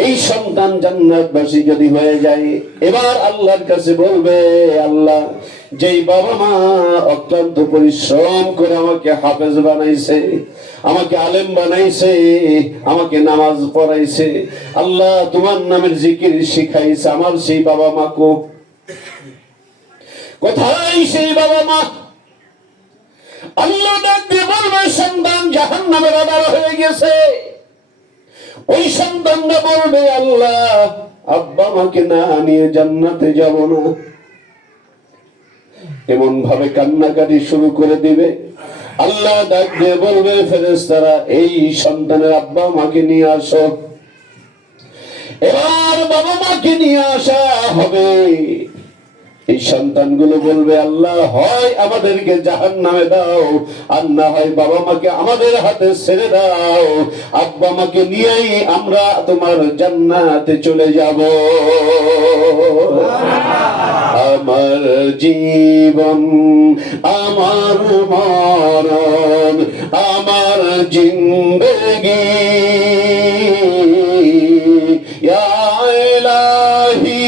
এই সন্তান জান্নাতবাসী যদি হয়ে যায়, এবার আল্লাহর কাছে বলবে, আল্লাহ, যেই বাবা মা অক্লান্ত পরিশ্রম করে আমাকে হাফেজ বানাইছে, আমাকে আলেম বানাইছে, আমাকে নামাজ পড়াইছে, আল্লাহ তোমার নামের জিকির শিখাইছে, আমার সেই বাবা মা কোথায়? সেই বাবা মা? আল্লাহ ডাক দিয়ে বলবে, সন্তান জাহান্নামের অর্ডার হয়ে গেছে। ওই সন্তানরা বলবে, আল্লাহ, আব্বা আমাকে না নিয়ে জান্নাতে যাব না। এমন ভাবে কান্নাকাটি শুরু করে দিবে। আল্লাহ ডাক দিয়ে বলবে, ফেরেশতারা, এই সন্তানের আব্বা আমাকে নিয়ে আসো। এবার বাবা মাকে নিয়ে আসা হবে। এই সন্তানগুলো বলবে, আল্লাহ, হয় আমাদেরকে জাহান্নামে দাও, আর না হয় বাবা মাকে আমাদের হাতে ছেড়ে দাও, আব্বা মাকে নিয়েই আমরা তোমার জান্নাতে চলে যাব। আমার জীবন, আমার মরণ, আমার জিন্দেগি, ইয়া ইলাহি,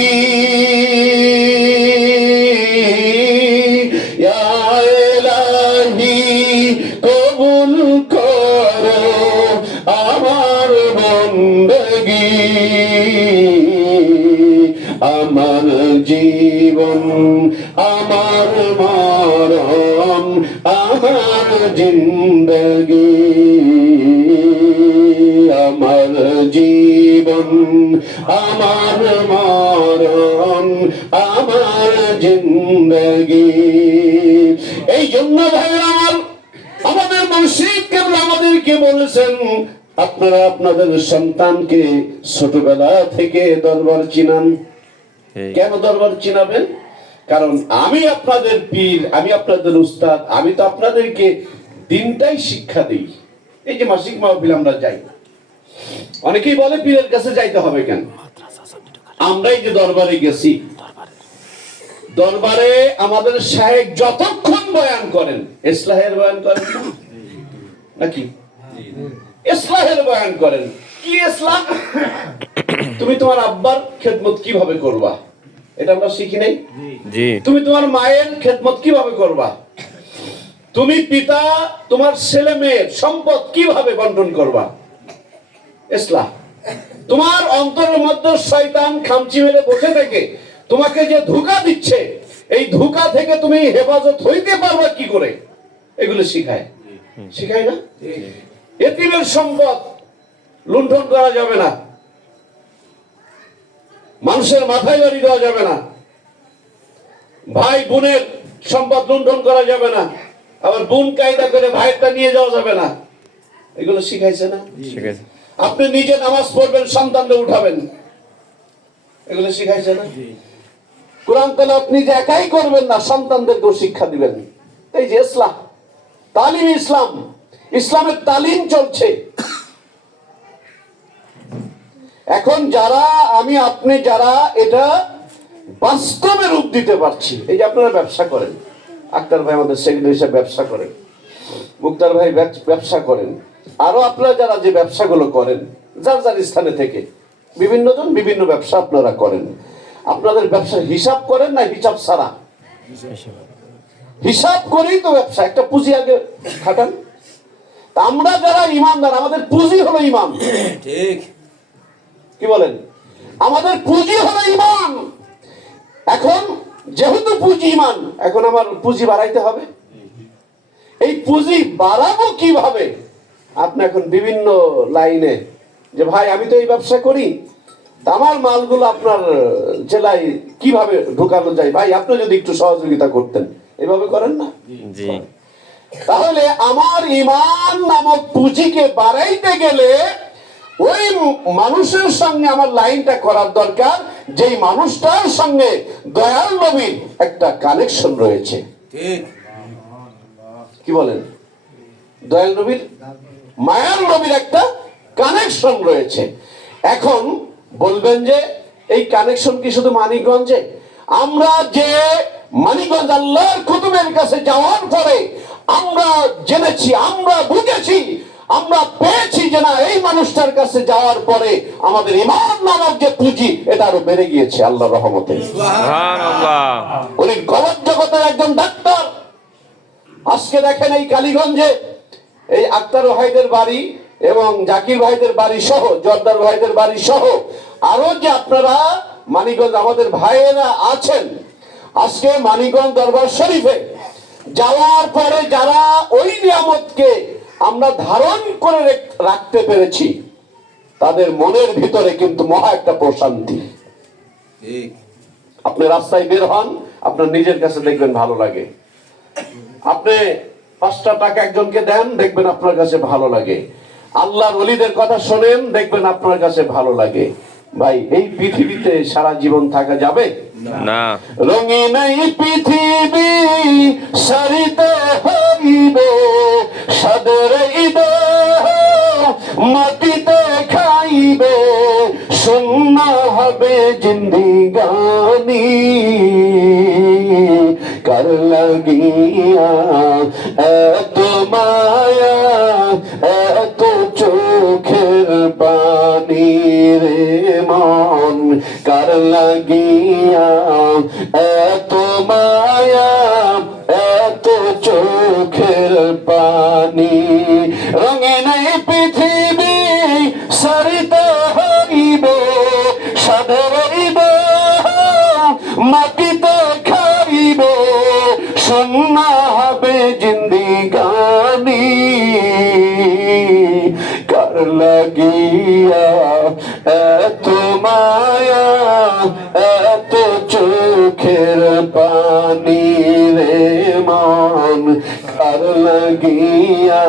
ইয়া ইলাহি, কবুল করো আমার বন্দেগি। আমার জীবন, আমার মরণ, আমার জিন্দেগি, আমার জীবন, আমার মরণ, আমার জিন্দেগি। এই জন্য ভাই আমার, আমাদের মুর্শিদ কেবল আমাদেরকে বলেছেন, আপনারা আপনাদের সন্তানকে ছোটবেলা থেকে দরবার চিনান। কেন দরবার চিনাবেন? কারণ আমি আপনাদের পীর, আমি আপনাদের উস্তাদ, আমি তো আপনাদেরকে দিনটাই শিক্ষা দিই। এই যে মাসিক মাহফিল আমরা যাই, অনেকেই বলে পীরের কাছে যাইতে হবে কেন? আমরাই যে দরবারে গেছি, দরবারে আমাদের শায়েখ যতক্ষণ বয়ান করেন, ইসলাহের বয়ান করেন নাকি? ইসলাহের বয়ান করেন। কি ইসলাম? তুমি তোমার আব্বার খেদমত কিভাবে করবা, এটা আমরা শিখি নাই? জি। তুমি তোমার মায়ের খেদমত কিভাবে করবা, তুমি পিতা তোমার ছেলে মেয়ের সম্পদ কিভাবে বন্টন করবা, ইসলাম। তোমার অন্তরের মধ্যে শয়তান খামচি মেরে বসে থেকে তোমাকে যে ধোঁকা দিচ্ছে, এই ধোঁকা থেকে তুমি হেফাজত হইতে পারবা কি করে, এগুলো শিখায়। শিখায় না? এতিমের সম্পদ লুণ্ঠন করা যাবে না, মানুষের মাথায় বাড়ি দেওয়া যাবে না, ভাই বোনের সম্পদ লুণ্ঠন করা যাবে না, আবার বোন কায়দা করে ভাইয়েরটা নিয়ে যাওয়া যাবে না, এগুলো শিখাইছে না? শিখাইছে। আপনি নিজে নামাজ পড়বেন, সন্তানদের উঠাবেন, এগুলো শিখাইছে না? কোরআন তেলাওয়াত নিজে একাই করবেন না, সন্তানদেরকেও শিক্ষা দিবেন। এই যে ইসলাম, তালিম ইসলাম, ইসলামের তালিম চলছে। এখন যারা আমি আপনি যারা এটা বাস্তবে রূপ দিতে পারছি, এই যে আপনারা ব্যবসা করেন, আক্তার ভাই আমাদের সেক্রেটারি হিসেবে ব্যবসা করেন, মুক্তার ভাই ব্যবসা করেন, আরো আপনারা যারা যে ব্যবসাগুলো করেন, যার যার স্থানে থেকে বিভিন্ন জন বিভিন্ন ব্যবসা আপনারা করেন, আপনাদের ব্যবসার হিসাব করেন না হিসাব ছাড়া? হিসাব করেই তো ব্যবসা। একটা পুঁজি আগে খাটান। তা আমরা যারা ইমানদার, আমাদের পুঁজি হলো ইমান। ঠিক। কি বলেন? আমাদের পুঁজি হলো ইমান। এখন যেহেতু পুঁজি ইমান, এখন আমার পুঁজি বাড়াইতে হবে। এই পুঁজি বাড়াবো কিভাবে? আপনি এখন বিভিন্ন লাইনে যে ভাই আমি তো এই ব্যবসা করি, তা আমার মালগুলো আপনার জেলায় কিভাবে ঢুকানো যায়, ভাই আপনি যদি একটু সহযোগিতা করতেন, এভাবে করেন না? জি। তাহলে আমার ইমান নামক পুঁজিকে বাড়াইতে গেলে ওই মানুষের সঙ্গে আমার লাইনটা করার দরকার, যেই মানুষটার সঙ্গে দয়াল নবীর একটা কানেকশন রয়েছে। ঠিক। কি বলেন? দয়াল নবীর, মায়ার নবীর একটা কানেকশন রয়েছে। এখন বলবেন যে এই কানেকশন কি শুধু মানিকগঞ্জে? আমরা যে মানিকগঞ্জ আল্লাহর কুতুবের কাছে যাওয়ার পরে আমরা জেনেছি, আমরা বুঝেছি, আমরা পেয়েছি যে না, এই মানুষটার কাছে যাওয়ার পরে আমাদের ইমান নামক যে পুঁজি এটা আরো বেড়ে গিয়েছে আল্লাহর রহমতে। সুবহানাল্লাহ। উনি কবর জগতের একজন ডাক্তার। আজকে দেখেন এই কালীগঞ্জে এই আক্তার ভাইদের বাড়ি এবং জাকির ভাইদের বাড়ি সহ, জর্দার ভাইদের বাড়ি সহ আরো যে আপনারা মানিকগঞ্জ আমাদের ভাইয়েরা আছেন, আজকে মানিকগঞ্জ দরবার শরীফে যাওয়ার পরে যারা ওই নিয়ামতকে আমরা ধারণ করে রাখতে পেরেছি, তাদের মনের ভিতরে কিন্তু মহা একটা প্রশান্তি। ঠিক। আপনি রাস্তায় বের হন, আপনার নিজের কাছে দেখবেন ভালো লাগে। আপনি 5টা টাকা একজনকে দেন, দেখবেন আপনার কাছে ভালো লাগে। আল্লাহর ওলিদের কথা শোনেন, দেখবেন আপনার কাছে ভালো লাগে। ভাই, এই পৃথিবীতে সারা জীবন থাকা যাবে না। রঙিন এই পৃথিবী সারিতে হইবে, সাদের ঈদ মাটিতে খাইবে, শূন্য হবে জিন্দিগানি। কার লাগিয়া এত মায়া, এত চোখের পানি রে মন, কার লাগিয়া এত মায়া, এত চোখের পানি। রঙিন এই পৃথিবী সারিতে হইবে, সাদের ঈদ মাটিতে খাইবে, শূন্য হবে জিন্দিগানি। কার লাগিয়া এত মায়া, এত চোখের পানি রে মন, কার লাগিয়া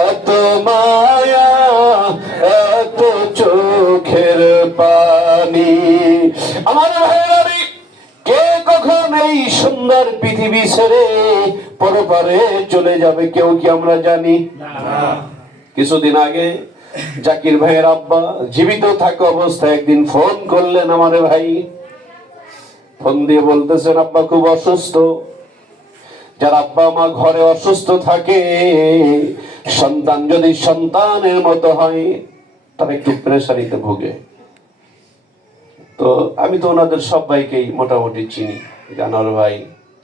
এত মায়া, এত চোখের পানি। আমার ভাইয়েরা, কে কখন এই সুন্দর পৃথিবী ছেড়ে পরপারে চলে যাবে কেউ কি আমরা জানি? কিছুদিন আগে জাকির ভাইয়ের আব্বা জীবিত থাকা অবস্থায় একদিন ফোন করলেন আমার ভাই। ফোন দিয়ে বলতেছেন আব্বা খুব অসুস্থ। যার আব্বা মা ঘরে অসুস্থ থাকে, সন্তান যদি সন্তানের মতো হয়, তারা একটু প্রেসারিতে ভোগে। তো আমি তো ওনাদের সবাইকেই মোটামুটি চিনি, জানোয়ার ভাই,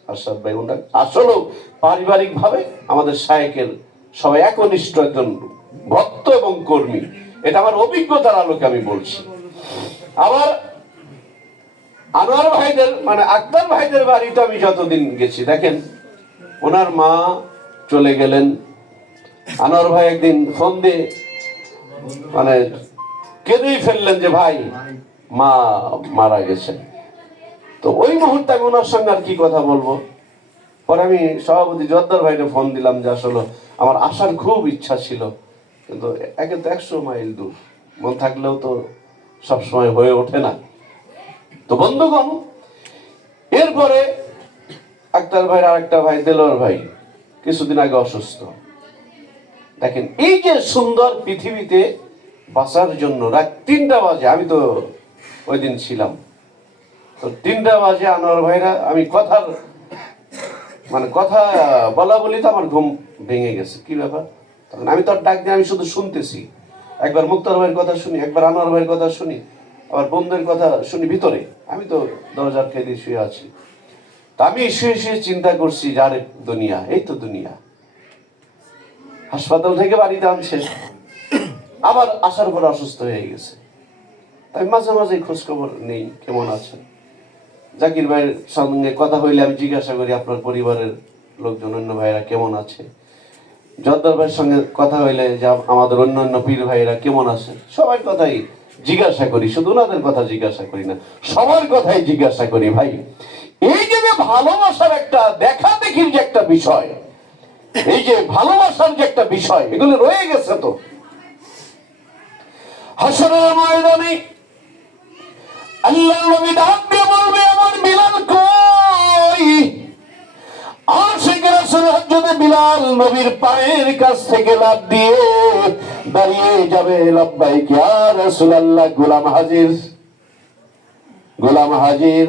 আশরাফ ভাই, ওনারা আসলে পারিবারিক ভাবে আমাদের শায়েকের সবাই একনিষ্ঠ একজন ভক্ত এবং কর্মী। এটা আমার অভিজ্ঞতার আলোকে আমি বলছি। আবার আনোয়ার ভাইদের মানে আক্তার ভাইদের বাড়িতে আমি যতদিন গেছি, দেখেন ওনার মা চলে গেলেন। আনোয়ার ভাই একদিন ফোন দিয়ে মানে কেঁদেই ফেললেন যে ভাই মা মারা গেছেন। তো ওই মুহূর্তে আমি ওনার সঙ্গে আর কি কথা বলবো। পরে আমি সভাপতি জর্দার ভাইকে ফোন দিলাম যে আসলে আমার আসার খুব ইচ্ছা ছিল, কিন্তু একে তো 100 মাইল দূর, মন থাকলেও তো সবসময় হয়ে ওঠে না। তো বন্ধুগণ, এরপরে আক্তার ভাইয়ের আরেকটা ভাই দেলোয়ার ভাই কিছুদিন আগে অসুস্থ। দেখেন এই যে সুন্দর পৃথিবীতে বাঁচার জন্য রাত 3টা বাজে, আমি তো ওই দিন ছিলাম, তো 3টা বাজে আনোয়ার ভাইরা, আমি কথা বলা বলি তো আমার ঘুম ভেঙে গেছে। কি ব্যাপার? তখন আমি তো ডাক দিয়ে আমি শুধু শুনতেছি, একবার মুক্তার ভাইয়ের কথা শুনি, একবার আনোয়ার ভাইয়ের কথা শুনি, আবার বন্ধুদের কথা শুনি ভিতরে। আমি তো দরজার খেয়ে দিয়ে শুয়ে আছি। তা আমি শুয়ে শুয়ে চিন্তা করছি, যারে দুনিয়া, এই তো দুনিয়া। হাসপাতাল থেকে বাড়িতে আনছে, আবার আসার পর অসুস্থ হয়ে গেছে। তাই মাঝে মাঝে খোঁজ খবর নেই, কেমন আছেন। জাকির ভাইয়ের সঙ্গে কথা হইলে আমি জিজ্ঞাসা করি আপনার পরিবারের লোকজন, অন্য ভাইয়েরা কেমন আছে। জর্দার ভাইয়ের সঙ্গে কথা হইলে যে আমাদের অন্যান্য পীর ভাইয়েরা কেমন আছে, সবার কথাই জিজ্ঞাসা করি, শুধু ওনাদের কথা জিজ্ঞাসা করি না, সবার কথাই জিজ্ঞাসা করি। ভাই, এই যে ভালোবাসার একটা দেখা দেখির যে একটা বিষয়, এই যে ভালোবাসার যে একটা বিষয়, এগুলো রয়ে গেছে। তো হাসরের ময়দানে আল্লাহর নবী ডাক দিয়ে বলবে, আমার বিলাল কই? আশিক রাসূল হযরত বিলাল নবীর পায়ের কাছ থেকে লাফ দিয়ে দাঁড়িয়ে যাবে, লাব্বাইক ইয়া রাসূলুল্লাহ, গোলাম হাজির, গোলাম হাজির।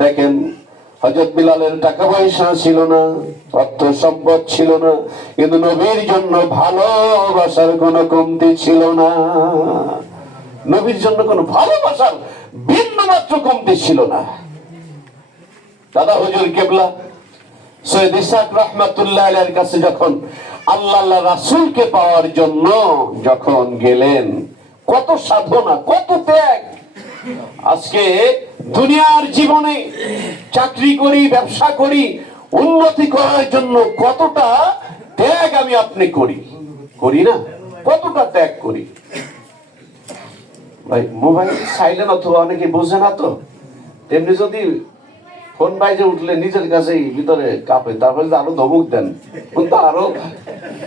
দেখেন হযরত বিলালের টাকা পয়সা ছিল না, অর্থ সম্পদ ছিল না, কিন্তু নবীর জন্য ভালোবাসার কোনো কমতি ছিল না। নবীর জন্য কোনো ভালোবাসার বিন্দু মাত্র কমতি ছিল না। দাদা হুজুর কেবলা সৈয়দ ইসহাক রাহমাতুল্লাহ আলাইহির কাছে যখন আল্লাহ রাসূলকে পাওয়ার জন্য যখন গেলেন, কত সাধনা, কত ত্যাগ। আজকে দুনিয়ার জীবনে চাকরি করি, ব্যবসা করি, উন্নতি করার জন্য কতটা ত্যাগ আমি আপনি করি না? কতটা ত্যাগ করি ভাই। মোবাইল সাইলেন্ট অথবা অনেকে বোঝে না, তো তেমনি যদি ফোন বাইজে উঠলে নিজের কাছেই ভিতরে কাঁপে, তারপরে আরো ধমক দেন, কিন্তু আরো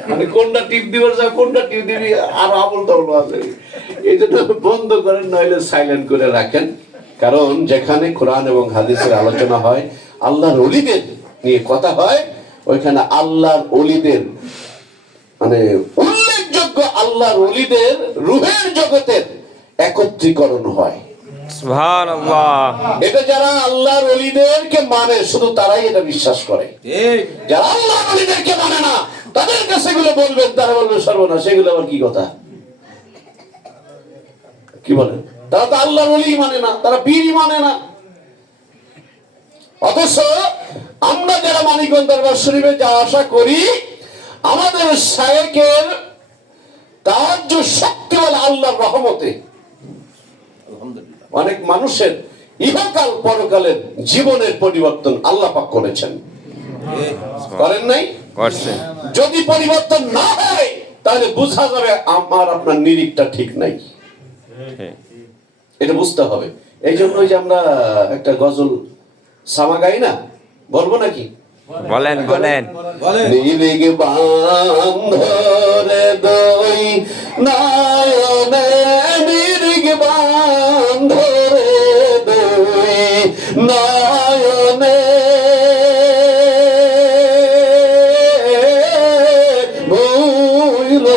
মানে কোনটা টিপ দিবার যায়, কোনটা টিপ দিবি আরো আবল তাবল আছে। এই জন্য বন্ধ করেন, নইলে সাইলেন্ট করে রাখেন। কারণ যেখানে কোরআন এবং হাদিসের আলোচনা হয়, আল্লাহর ওলিদের নিয়ে কথা হয়, ওইখানে আল্লাহর ওলিদের মানে উল্লেখযোগ্য আল্লাহর ওলিদের রূহের জগতের একত্রীকরণ হয়। সুবহানাল্লাহ। এটা যারা আল্লাহর ওলিদেরকে মানে শুধু তারাই এটা বিশ্বাস করে। যারা আল্লাহর ওলিদেরকে মানে না, তাদের কাছে এগুলো বলবেন, তারা বলবে সর্বনাশ, সেগুলো আবার কি কথা, কি বলেন? তারা তো আল্লাহর ওলি মানে না, তারা পীরই মানে না। অথচ আমরা যারা মানিকগঞ্জ দরবার শরীফে যাওয়া আসা করি, আমাদের শায়েখের তাওয়াজ্জুহ শক্তি বলে আল্লাহর রহমতে অনেক মানুষের ইহকাল পরকালের জীবনের পরিবর্তন আল্লাহ পাক করেছেন। করেন নাই? করছেন। যদি পরিবর্তন না হয় তাহলে বোঝা যাবে আমার আপনার নিরিখটা ঠিক নাই। এটা বুঝতে হবে। এই জন্যই যে আমরা একটা গজল সামা গাই না, বলবো নাকি? বলেন বলেন। নিরিখ বান্ধরে দই নয়নে, নিরিখ বান্ধরে দই নয়নে, ভুইল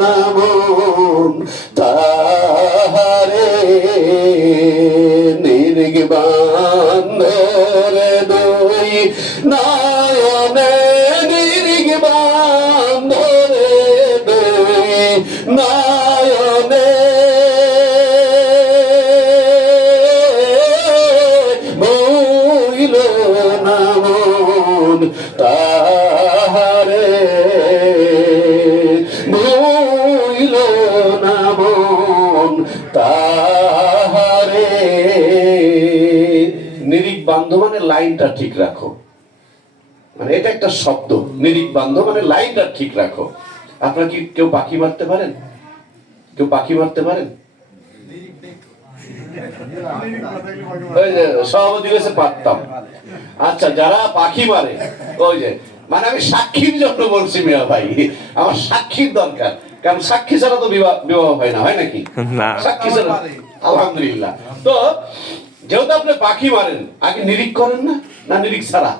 না মন তাহারে, নিরিখ বান্ধরে দই নয়নে, নিরিখ বান্ধরে দই নয়নে, ভুইল না মন তাহারে, ভুইল না মন তাহারে। নিরিখ বান্ধ মানে লাইনটা ঠিক রাখো, মানে এটা একটা শব্দ। নিরিখ বান্ধ মানে লাইনটা ঠিক রাখো। আপনারা কি কেউ পাখি মারতে পারেন? কেউ পাখি মারতে পারেন? ওই যে সভাপতি কাছে পারতাম। আচ্ছা, যারা পাখি মারে, ওই যে মানে আমি সাক্ষীর জন্য বলছি মিয়া ভাই, আমার সাক্ষীর দরকার। কারণ সাক্ষী ছাড়া তো বিবাহ হয় না, হয় নাকি? না। সাক্ষী ছাড়া আলহামদুলিল্লাহ। তো যেহেতু আপনি পাখি মারেন, আগে নিরিখ করেন না, না নিরিখ ছাড়া?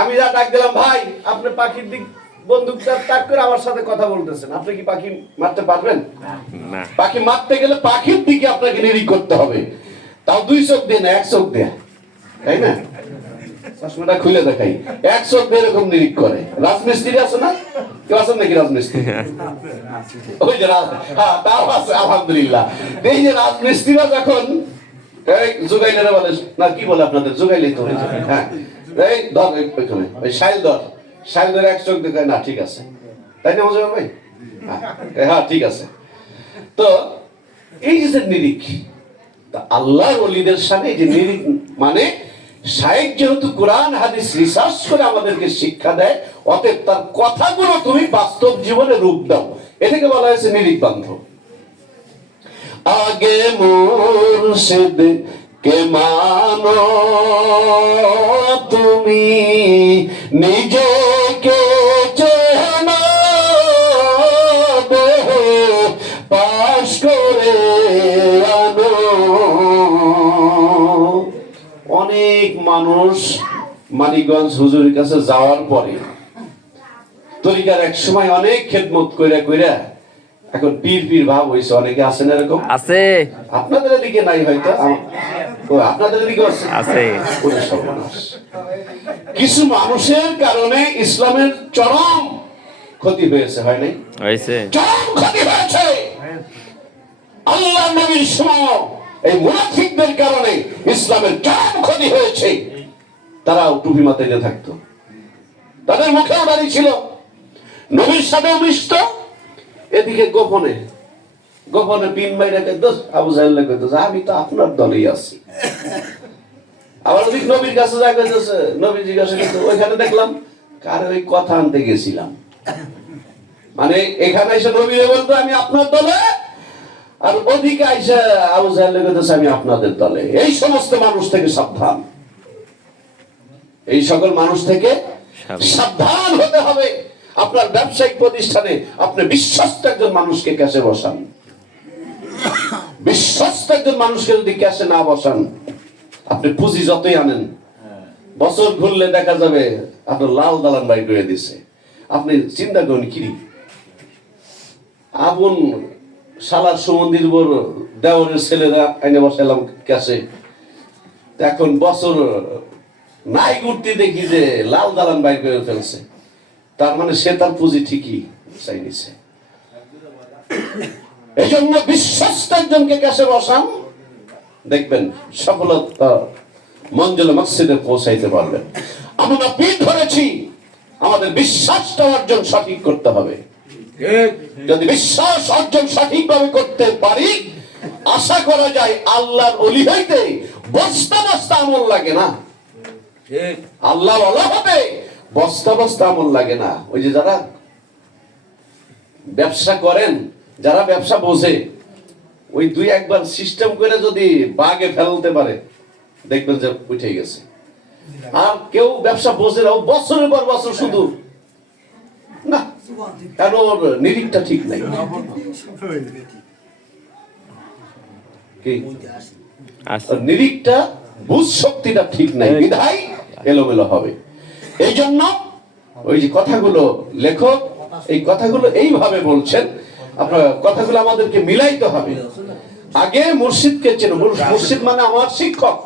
আমি যা ডাক দিলাম, ভাই আপনি পাখির দিক বন্দুকটা তাক করে আমার সাথে কথা বলতেছেন, আপনি কি পাখি মারতে পারবেন? না। পাখি মারতে গেলে পাখির দিকে আপনাকে নিরিখ করতে হবে, তাও 2 চোখ দিয়ে না, 1 চোখ দিয়ে, তাই না? চশমাটা খুলে দেখাই, 1 চোখ দিয়ে এরকম নিরিখ করে। রাজমিস্ত্রি আছে না? কেউ আছেন নাকি রাজমিস্ত্রি? ওই যে হ্যাঁ, তাও আছে আলহামদুলিল্লাহ। এই যে রাজমিস্ত্রিরা যখন জোগাইলেরা বলে না, কি বলে আপনাদের জোগাইলেই তো, হ্যাঁ এই ধর ওইখানে ওই শাইল ধর, শাইল ধরে 1 চোখ দেখায় না, ঠিক আছে, তাই না মজা ভাই? হ্যাঁ ঠিক আছে। তো এই যে নিরিখ, তা আল্লাহর ওলিদের সামনে যে নিরিখ মানে শায়েখ যেহেতু কোরআন হাদিস রিসার্চ করে আমাদেরকে শিক্ষা দেয়, অতএব তার কথাগুলো তুমি বাস্তব জীবনে রূপ দাও, এটাকে বলা হয়েছে নিরিখ বান্ধ। আগে মুর্শিদ কে মানো তুমি, নিজেকে চেনো, দেহ পাশ করে আনো। অনেক মানুষ মানিকগঞ্জ হুজুরের কাছে যাওয়ার পরে তরিকার এক সময় অনেক খেদমত কইরা কইরা এখন পীর পীর ভাব হইছে। অনেকে আছেন এরকম? আছে। আপনাদের এদিকে নাই হয়তো, ও আপনাদের এদিকে আছে? আছে। ওরে সর্বনাশ। কিছু মানুষের কারণে ইসলামের চরম ক্ষতি হয়েছে, হয় নাই? হয়েছে। চরম ক্ষতি হয়েছে। আল্লাহ নবীর সময় এই মুনাফিকদের কারণে ইসলামের চরম ক্ষতি হয়েছে। তারাও টুপি মাথায় দিয়ে থাকতো, তাদের মুখেও দাড়ি ছিল, নবীর সাথেও মিশত। এদিকে গোপনে গোপনে পিন মাইরাকে দোষ আবু জাহেল কইতেছে আমি তো আপনার দলেই আছি। আবার ওদিক নবীর কাছে যা কইতেছে, নবী জিজ্ঞাসা করতে ওইখানে দেখলাম কার ওই কথা আনতে গেছিলাম, মানে এখানে এসে নবীরে বলতো আমি আপনার দলে, আর ওদিকে আইসা আবু জাহেল কইতেছে আমি আপনাদের দলে। এই সমস্ত মানুষ থেকে সাবধান, এই সকল মানুষ থেকে সাবধান হতে হবে। আপনার ব্যবসায়িক প্রতিষ্ঠানে আপনি বিশ্বস্ত একজন মানুষকে ক্যাশে বসান, বিশ্বস্ত একজন মানুষকে যদি ক্যাশে না বসান, আপনি পুঁজি যতই আনেন, বছর ঘুরলে দেখা যাবে আপনার লাল দালান বাড়ি করে দিছে। আপনি চিন্তা করুন, কি আপন শালার সুমন্দির বোর দেওয়ারের ছেলেরা আইনে বসাইলাম ক্যাশে, এখন বছর নাই ঘুরতে দেখি যে লাল দালান বাড়ি করে ফেলছে, তার মানে সে তার পুঁজি ঠিকই চাই নিছে। এই জন্য বিশ্বস্ত একজনকে ক্যাশে বসান, দেখবেন সফলতা মঞ্জিল মসজিদে পৌঁছাইতে পারবেন। আমরা পিঠ ধরেছি, আমাদের বিশ্বাসটা অর্জন সঠিক করতে হবে। যদি বিশ্বাস অর্জন সঠিকভাবে করতে পারি, আশা করা যায় আল্লাহর ওলি হইতে বস্তা বস্তা আমল লাগে না। আল্লাহ ওয়ালা হতে বস্তা বস্তা আমল লাগে না। ওই যে যারা ব্যবসা করেন, যারা ব্যবসা বোঝে, ওই দুই একবার সিস্টেম করে যদি বাগে ফেলতে পারে, দেখবেন যে উঠে গেছে। আর কেউ ব্যবসা বোঝে না, ও বছরের পর বছর শুধু না, কারণ ওর নিরিখটা ঠিক নাই। কি আছে। নিরিখটা, বুঝ শক্তিটা ঠিক নাই, বিধায় এলোমেলো হবে। এই জন্য ওই যে কথাগুলো লেখক এই কথাগুলো এইভাবে বলছেন, আপনার কথাগুলো আমাদেরকে মিলাইতে হবে। আগে মুর্শিদকে চেনো, মুর্শিদ মানে আমার শিক্ষক,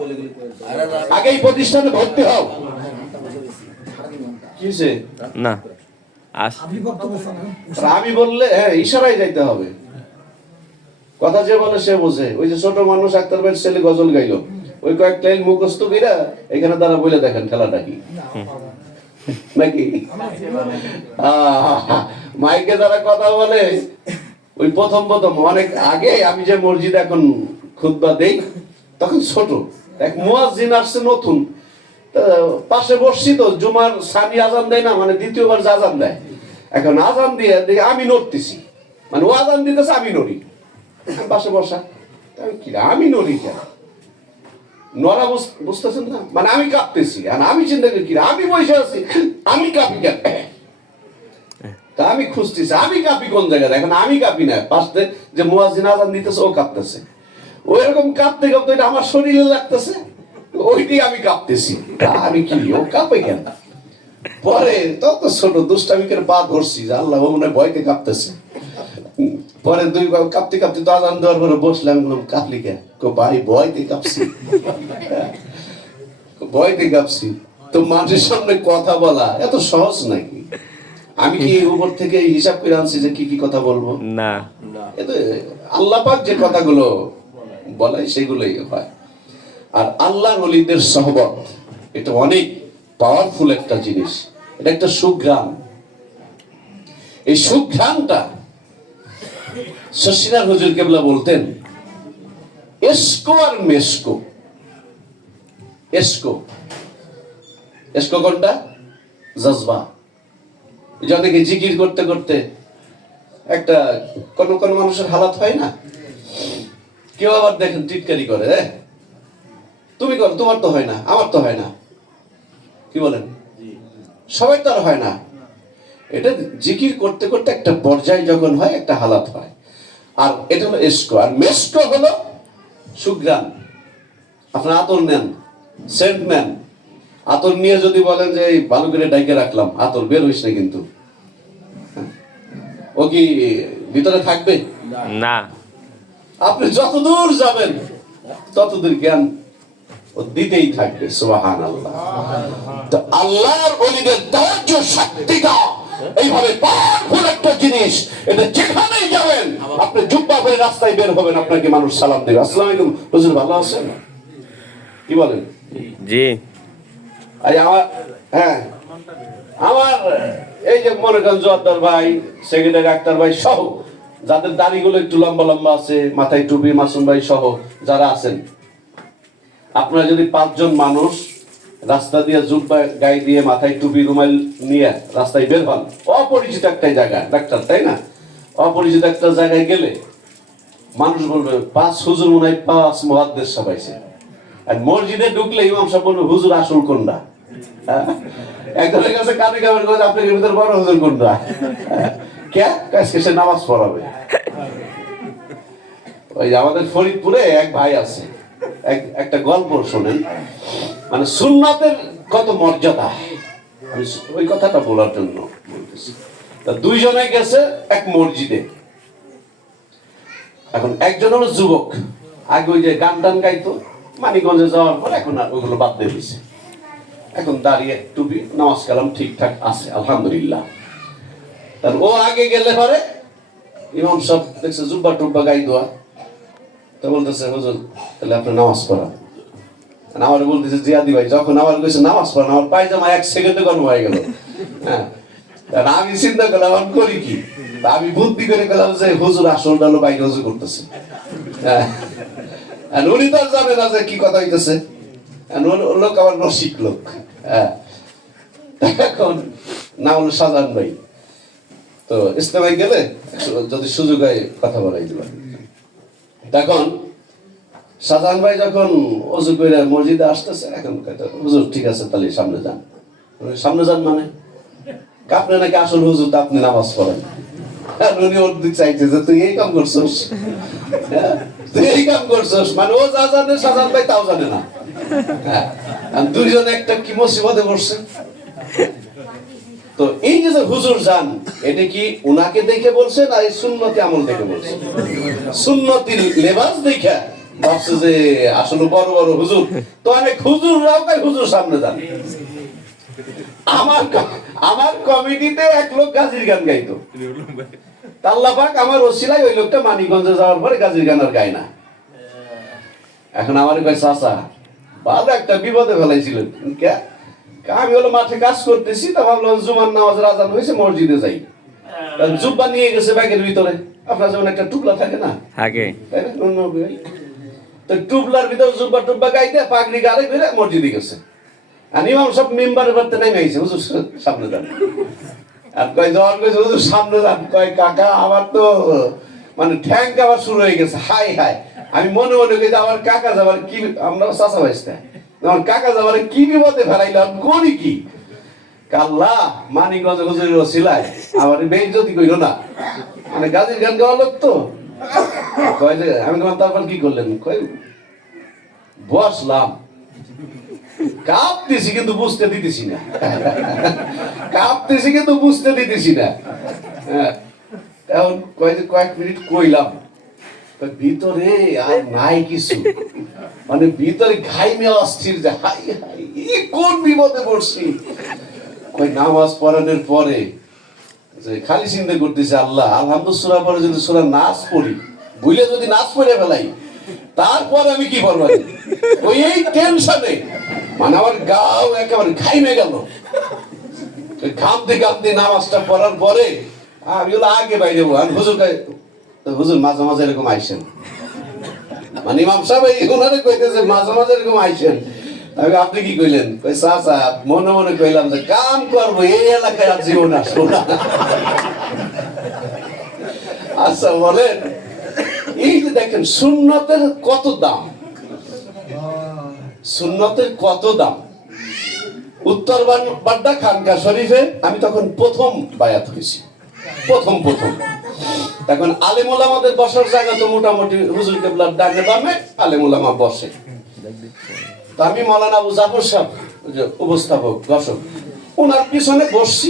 আগে এই প্রতিষ্ঠানে ভর্তি হও। কিসে না আস আমি বললে হ্যাঁ ইশারায় যাইতে হবে, কথা যে বলে সে বোঝে। ওই যে ছোট মানুষ আক্তার ভাইয়ের ছেলে গজল গাইলো, ওই কয়েকটা মুখস্থ কইরা এখানে তারা বলে দেখেন খেলাটা কি নাকি। মাইকে যারা কথা বলে, ওই প্রথম অনেক আগে আমি যে মসজিদে এখন খুতবা দেই, তখন ছোট এক মুয়াজ্জিন আসছে নতুন, পাশে বসছি তো, জুমার সানি আজান দেয় না, মানে দ্বিতীয়বার যে আজান দেয়, এখন আজান দিয়ে দেখি আমি নড়তেছি, মানে ও আজান দিতেছে আমি নড়ি, পাশে বসা, আমি নড়ি কেন, নড়া বুঝতেছেন না, মানে আমি কাঁপতেছি, আর আমি চিন্তা করি কি আমি বসে আছি, আমি কাঁপি কেন, তা আমি খুঁজতেছি আমি কাঁপি কোন জায়গায়, এখন আমি কাঁপি না, পাশে যে মুয়াজ্জিন আজান দিতেছে ও কাঁপতেছে, ওই রকম কাঁপতে কাঁপতে এটা আমার শরীরে লাগতেছে, ওইটাই আমি কাঁপতেছি, আমি কি ও কাঁপে কেন। পরে তত ছোট দুষ্টামি করে পা ধরছি, আল্লাহ ও মনে হয় ভয়তে কাঁপতেছে। পরে দুই কাঁপতে কাঁপতে তো আজান দেওয়ার পরে বসলাম, কাঁপলি কেন, ভাই ভয়তে কাঁপছি, ভয়তে কাঁপছি। তো মানুষের সামনে কথা বলা এত সহজ নাকি? আমি কি উপর থেকে হিসাব করে আনছি যে কি কি কথা বলবো? না, এতে আল্লাহ পাক যে কথাগুলো বলে সেগুলোই হয়। আর আল্লাহর ওলিদের সহবত এটা অনেক পাওয়ারফুল একটা জিনিস, এটা একটা সুঘ্রাণ। এই সুঘ্রাণটা শশীনাথ হুজুর কেবলা বলতেন, এসকো আর মেসকো। এসকো এসকো কোনটা? জজবা। যাদেরকে জিকির করতে করতে একটা কোন কোন মানুষের হালাত হয় না, কেউ আবার দেখেন টিটকারি করে, তুমি করো, তোমার তো হয় না, আমার তো হয় না, কি বলেন, সবাই তো আর হয় না। এটা জিকির করতে করতে একটা পর্যায়ে যখন হয় একটা হালাত হয়। আর এটা হলো এসকো। আর মেসকো হলো সুঘ্রাণ। আপনার আতর নেন, সেন্ট নেন, আতর নিয়ে যদি বলেন যে এই ভালো করে ডাইকে রাখলাম, আতর বের হইস না, কিন্তু ও কি ভিতরে থাকবে না। আপনি যতদূর যাবেন ততদূর জ্ঞান ও দিতেই থাকবে। সুবহানাল্লাহ। তো আল্লাহর ওলিদের ধৈর্য শক্তিটা এইভাবে পাওয়ারফুল একটা জিনিস। এটা যেখানেই যাবেন আপনি জুব্বা পরে রাস্তায় বের হবেন, আপনাকে মানুষ সালাম দেবে, আসসালামু আলাইকুম হুজুর ভালো আছেন, কি বলেন? জি। আমার এই যে মনে করেন জোয়ারদার ভাই, সেক্রেটারি আক্তার ভাই সহ যাদের দাড়িগুলো একটু লম্বা লম্বা আছে, মাথায় টুপি মাসুম ভাই সহ যারা আছেন, আপনারা যদি 5 জন মানুষ রাস্তা দিয়ে জুব্বা গায়ে দিয়ে মাথায় টুপি রুমাল নিয়ে রাস্তায় বের হন, অপরিচিত একটা জায়গা ডাক্তার, তাই না? অপরিচিত একটা জায়গায় গেলে মানুষ বলবে 5 হুজুর মনে হয় 5 মুহাদ্দিস সবাইছে। আর মসজিদে ঢুকলে ইমাম সাহেব বলবে হুজুর আসল কোনটা? একজনের কাছে কানে কামের করে আপনার ভিতর বড় হুজুর কোনটা? কে আজকে সে নামাজ পড়াবে। ওই যে আমাদের ফরিদপুরে এক ভাই আছে, একটা গল্প শোনেন, মানে সুন্নাতের কত মর্যাদা, আমি ওই কথাটা বলার জন্য বলতেছি। তা 2 জনে গেছে এক মসজিদে। এখন একজন হলো যুবক, আগে ওই যে গান টান গাইতো, মানিকগঞ্জে যাওয়ার পর এখন আর ওগুলো বাদ দিয়ে দিছে, এখন দাঁড়িয়ে টুপি নামাজ কালাম ঠিকঠাক আছে আলহামদুলিল্লাহ। তার ও আগে গেলে পরে ইমাম সব দেখছে জুব্বা টুব্বা গাই দেওয়া, তো বলতেছে হুজুর তাহলে আপনি নামাজ পড়ান। আমার বলতেছে জিয়াদি ভাই যখন আমার কাছে নামাজ পড়ান আমার পায়জামা 1 সেকেন্ডে গরম হয়ে গেল। হ্যাঁ, আমি চিন্তা করলাম আমি করি কি, আমি বুদ্ধি করে গেলাম যে হুজুর আসল ডালো বাইরে হুজুর করতেছে। হ্যাঁ, উনি তো জানে না যে কি কথা হইতেছে, লোক আমার রসিক লোক। হ্যাঁ, এখন না হলো সাজান ভাই, তো ইস্তেমায় গেলে যদি সুযোগ হয় কথা বলাই দিলাম। তখন সাজান ভাই যখন অজু করে মসজিদে আসতেছে, এখন হুজুর ঠিক আছে তাহলে সামনে যান। সামনে যান মানে আপনি নাকি আসল হুজুর, তা আপনি নামাজ পড়েন। উনি ওর দিক চাইছে যে তুই এই কাম করছস, তুই এই কাম করছস, মানে ও যা জানে সাজান ভাই তাও জানে না। হ্যাঁ, 2 জনে একটা কি মুসিবতে পড়ছে। তো এই যে হুজুর যান, এটা কি উনাকে দেখে বলছে না এই সুন্নতি আমল দেখে বলছে? সুন্নতির লেবাস দেখে ভাবছে যে আসলে বড় বড় হুজুর, তো অনেক হুজুররাও কয় হুজুর সামনে যান। আমার কমিটিতে এক লোক গাজীর গান গাইতো, আল্লাহ পাক আমার ওসিলায় ওই লোকটা মানিকগঞ্জে যাওয়ার পরে গাজীর গান আর গায় না। এখন আমার কয় চাচা ভালো একটা বিপদে ফেলাইছিলেন। আমি হলো মাঠে কাজ করতেছি, তা ভাবলাম জুমার নামাজের আজান হয়েছে মসজিদে যাই, জুব্বা নিয়ে গেছে ব্যাগের ভিতরে। আপনার যেমন একটা টুপলা থাকে না, থাকে, তাই না? তো টুপলার ভিতরে জুব্বা টুব্বা গাইতে পাগড়ি গাড়ি করে মসজিদে গেছে। আর ইমাম সব মেম্বারের বাড়িতে নেমে আইছে, হুজুর সামনে যান। আর কয় যাওয়ার কইছে হুজুর সামনে যান। কয় কাকা আমার তো মানে ঠ্যাং আবার শুরু হয়ে গেছে, হাই হাই। আমি মনে মনে কই আমার কাকা যাবার কি, আমরা চাচা ভাইস্তা, আমার কাকা যাবার কি বিপদে ফেলাইলাম, করি কি? কাল্লা মানিকগঞ্জ হুজুরের ওসিলায় আমার বেইজ্জতি কইলো না, মানে গাজীর গান গাওয়া লোক তো। কয় যে আমি তোমার তারপর কি করলেন? কয় বসলাম, কাঁপতেছি কিন্তু বুঝতে দিতেছি না, কাঁপতেছি কিন্তু বুঝতে দিতেছি না। এখন কয়েক মিনিট কইলাম, ভিতরে আর নাই কিছু, মানে ভিতরে ঘাইমে অস্থির যে হাই হাই কোন বিপদে পড়ছি। কই নামাজ পড়ানোর পরে যে খালি চিন্তা করতেছে আল্লাহ আলহামদুলিল্লাহ সূরা পড়ে যদি সূরা নাস পড়ি, ভুলে যদি নাস পড়ে ফেলাই তারপর আমি কি করবো? ওই এই টেনশনে মানে আমার গাও একেবারে ঘাইমে গেল। ঘামতে ঘামতে নামাজটা পড়ার পরে আমি হলো আগে বাইরে যাবো, আমি হুজুর মাঝে মাঝে এরকম আইসেন, মানে ইমাম সাহেব ওনারে কইতেছে মাঝে মাঝে এরকম আইসেন। আমি আপনি কি কইলেন? কই চাচা মনে মনে কইলাম যে কাম করবো এই এলাকায় আর জীবন আসবো না। আচ্ছা বলেন, এই যে দেখেন সুন্নতের কত দাম, সুন্নতের কত দাম। উত্তর বাড্ডা খানকা শরীফে আমি তখন প্রথম বায়াত হয়েছি, প্রথম তখন আলেম ওলামাদের বসার জায়গা তো মোটামুটি হুজুর কেবলার ডানে বামে আলেম ওলামা বসে। তো আমি মাওলানা আবু জাফর সাহেব উপস্থাপক দর্শক, ওনার পিছনে বসছি,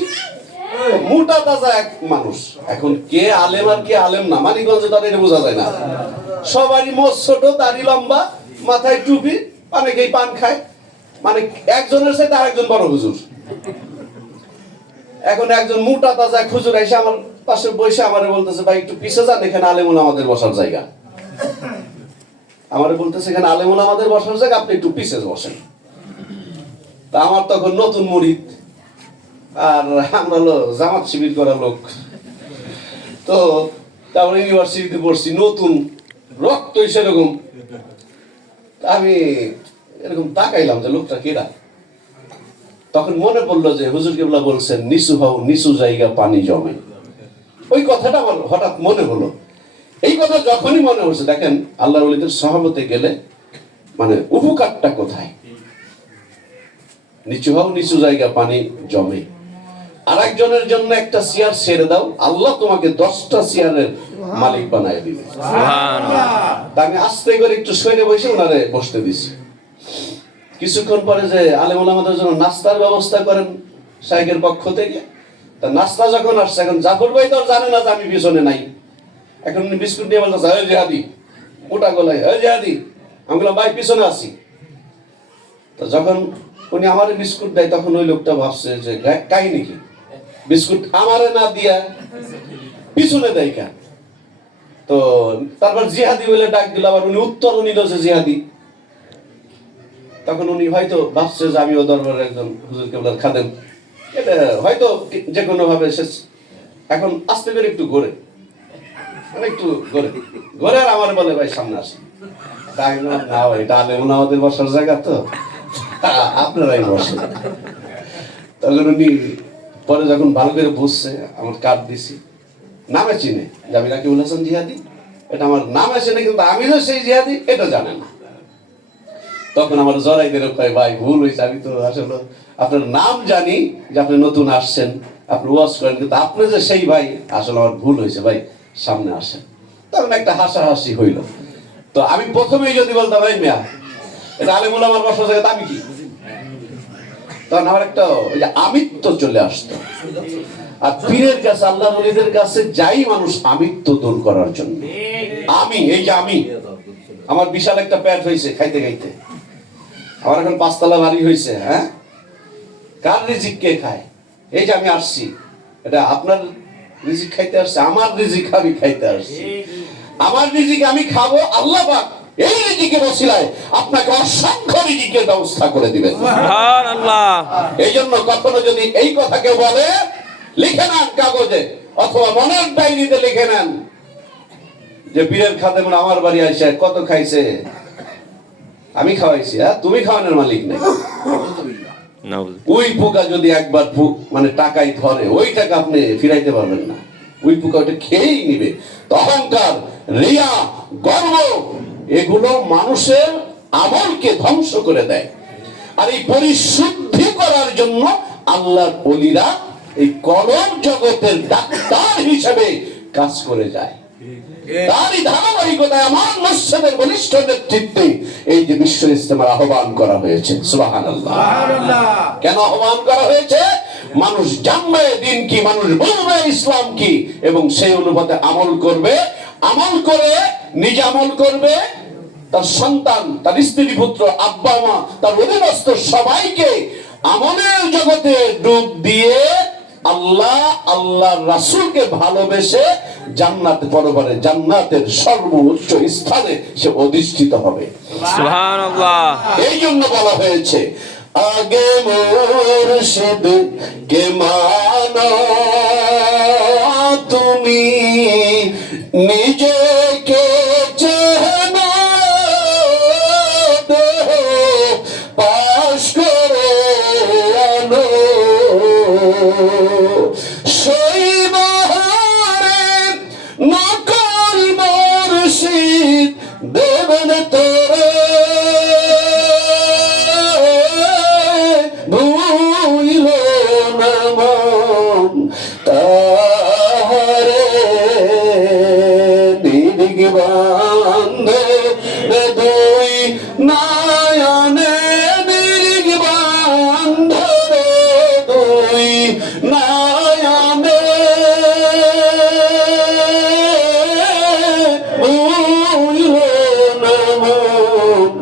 মোটা তাজা এক মানুষ। এখন কে আলেম আর কে আলেম না মানিকগঞ্জে তার এটা বোঝা যায় না, সবারই মোচ ছোট, দাড়ি লম্বা, মাথায় টুপি, অনেকেই পান খায়, মানে একজনের সাথে আরেকজন বড় হুজুর। এখন একজন মোটা তাজা হুজুর এসে আমার পাশে বসে আমারে বলতেছে, ভাই একটু পিছে যান, এখানে আলেমুল আমাদের বসার জায়গা। আমারে বলতেছে এখানে আলেমুল আমাদের বসার জায়গা, আপনি একটু পিছে বসেন। তা আমার তখন নতুন মুরিদ, আর আমরা হলো জামাত শিবির করা লোক, তো তারপরে ইউনিভার্সিটিতে পড়ছি, নতুন রক্ত সেরকম। আমি এরকম তাকাইলাম যে লোকটা কেরা। তখন মনে পড়লো যে হুজুর কেবলা বলছেন নিচু হও, নিচু জায়গা পানি জমে। ওই কথাটা আমার হঠাৎ মনে হলো। এই কথা যখনই মনে হচ্ছে, দেখেন আল্লাহর ওলিদের সহবতে গেলে মানে উপকারটা কোথায়? নিচু হও, নিচু জায়গা পানি জমে। আর একজনের জন্য একটা চেয়ার ছেড়ে দাও, আল্লাহ তোমাকে 10টা চেয়ারের মালিক বানায় দিবে। তা আমি আস্তে করে একটু সরে বসে ওনারে বসতে দিছি। কিছুক্ষণ পরে যে আলেম ওলামাদের জন্য নাস্তার ব্যবস্থা করেন শাইখের পক্ষ থেকে, তা নাস্তা যখন আসছে, এখন জাফর ভাই তো জানে না যে আমি পিছনে নাই। এখন বিস্কুট নিয়ে বলতেছে, ওই জিহাদি, মোটা গলায়, ওই জিহাদি। আমি বললাম, ভাই পিছনে আছি। তো যখন উনি আমার বিস্কুট দেয়, তখন ওই লোকটা ভাবছে যে কাহিনী কি, বিস্কুট আমারে না দিয়া পিছনে দেয় কেন? তো তারপর জিহাদি বলে ডাক দিল, আবার উনি উত্তরও নিল যে জিহাদি। তখন উনি হয়তো ভাবছে যে আমি ও দরবারের একজন হুজুর কেবলার খাদেম, এটা হয়তো যে কোনো ভাবে শেষ। এখন আস্তে করে একটু ঘোরে, মানে একটু ঘোরে আর আমার বলে, ভাই সামনে আসেন। তাই না, ভাই এটা আলেমুল আমাদের বসার জায়গা, তো আপনারাই বসেন। তখন উনি পরে যখন ভালো করে বুঝছে, আমার কার্ড দিছি, নামে চিনে যে আমি রাকিবুল হাসান জিহাদি, এটা আমার নামে চিনে, কিন্তু আমি যে সেই জিহাদি এটা জানে না। তখন আমার জড়াই দিয়ে কয়, ভাই ভুল হয়েছে, আমি তো আসলে আপনার নাম জানি যে আপনি নতুন আসছেন, আপনি ওয়াজ করেন, কিন্তু আপনি যে সেই ভাই, আসলে আমার ভুল হয়েছে, ভাই সামনে আসেন। তখন একটা হাসাহাসি হইল। তো আমি প্রথমেই যদি বলতাম, ভাই মিয়া এটা আলেমুল আমার বসার জায়গা, আমি কি, তখন আমার একটা ওই যে আমিত্ব চলে আসতো। আর পীরের কাছে, আল্লাহর ওলিদের কাছে যাই মানুষ আমিত্ব দূর করার জন্য। আমি এই যে আমি, আমার বিশাল একটা পেট হয়েছে খাইতে খাইতে, আমার এখন 5 তলা বাড়ি হয়েছে, হ্যাঁ, কার রিজিক কে খায়? এই যে আমি আসছি, এটা আপনার রিজিক খাইতে আসছে, আমার রিজিক আমি খাইতে আসছি। আমার রিজিক আমি খাবো, আল্লাহ পাক এই রিজিকের ওসিলায় আপনাকে অসংখ্য রিজিকের ব্যবস্থা করে দিবেন। সুবহানাল্লাহ। এই জন্য কখনো যদি এই কথা কেউ বলে, লিখে নেন কাগজে অথবা মনের ডায়েরিতে লিখে নেন যে পীরের খাদেম আমার বাড়ি আইসা কত খাইছে, আমি খাওয়াইছি, হ্যাঁ, তুমি খাওয়ানোর মালিক নেই। ওই পোকা যদি একবার মানে টাকাই ধরে, ওই টাকা আপনি ফিরাইতে পারবেন না। ওই পোকা ওটা খেয়েই নিবে। অহংকার, রিয়া, গর্ব, এগুলো মানুষের আমলকে ধ্বংস করে দেয়। আর এই পরিশুদ্ধি করার জন্য আল্লাহর ওলিরা এই কলম জগতের ডাক্তার হিসেবে কাজ করে যায়। তারই ধারাবাহিকতায় আমার মসজিদের বলিষ্ঠ নেতৃত্বে এই যে বিশ্ব ইজতেমার আহ্বান করা হয়েছে। সুবহানাল্লাহ। কেন আহ্বান করা হয়েছে? মানুষ জানবে দিন কি, মানুষ বুঝবে ইসলাম কি, এবং সেই অনুপাতে আমল করবে। আমল করে নিজে আমল করবে, তার সন্তান, তার স্ত্রী পুত্র, আব্বা মা, তার অধীনস্থ সবাইকে আমলের জগতে ডুব দিয়ে আল্লাহ আল্লাহর রাসূলকে ভালোবেসে জান্নাতে পরবারে জান্নাতের সর্বোচ্চ স্থানে সে অধিষ্ঠিত হবে। সুবহানাল্লাহ। এই জন্য বলা হয়েছে, আগে মুর্শিদ কে মানো তুমি, নিজেকে চেনো, দেহ পাশ করে আনো, শৈবাহারে নকল মুর্শিদ দেবেন তোরে, ভুইল না মন তাহারে, নিদিগ বান্ধে দুই নয়নে, নিদিগ বান্ধে দুই নয়নে, ভুইল না মন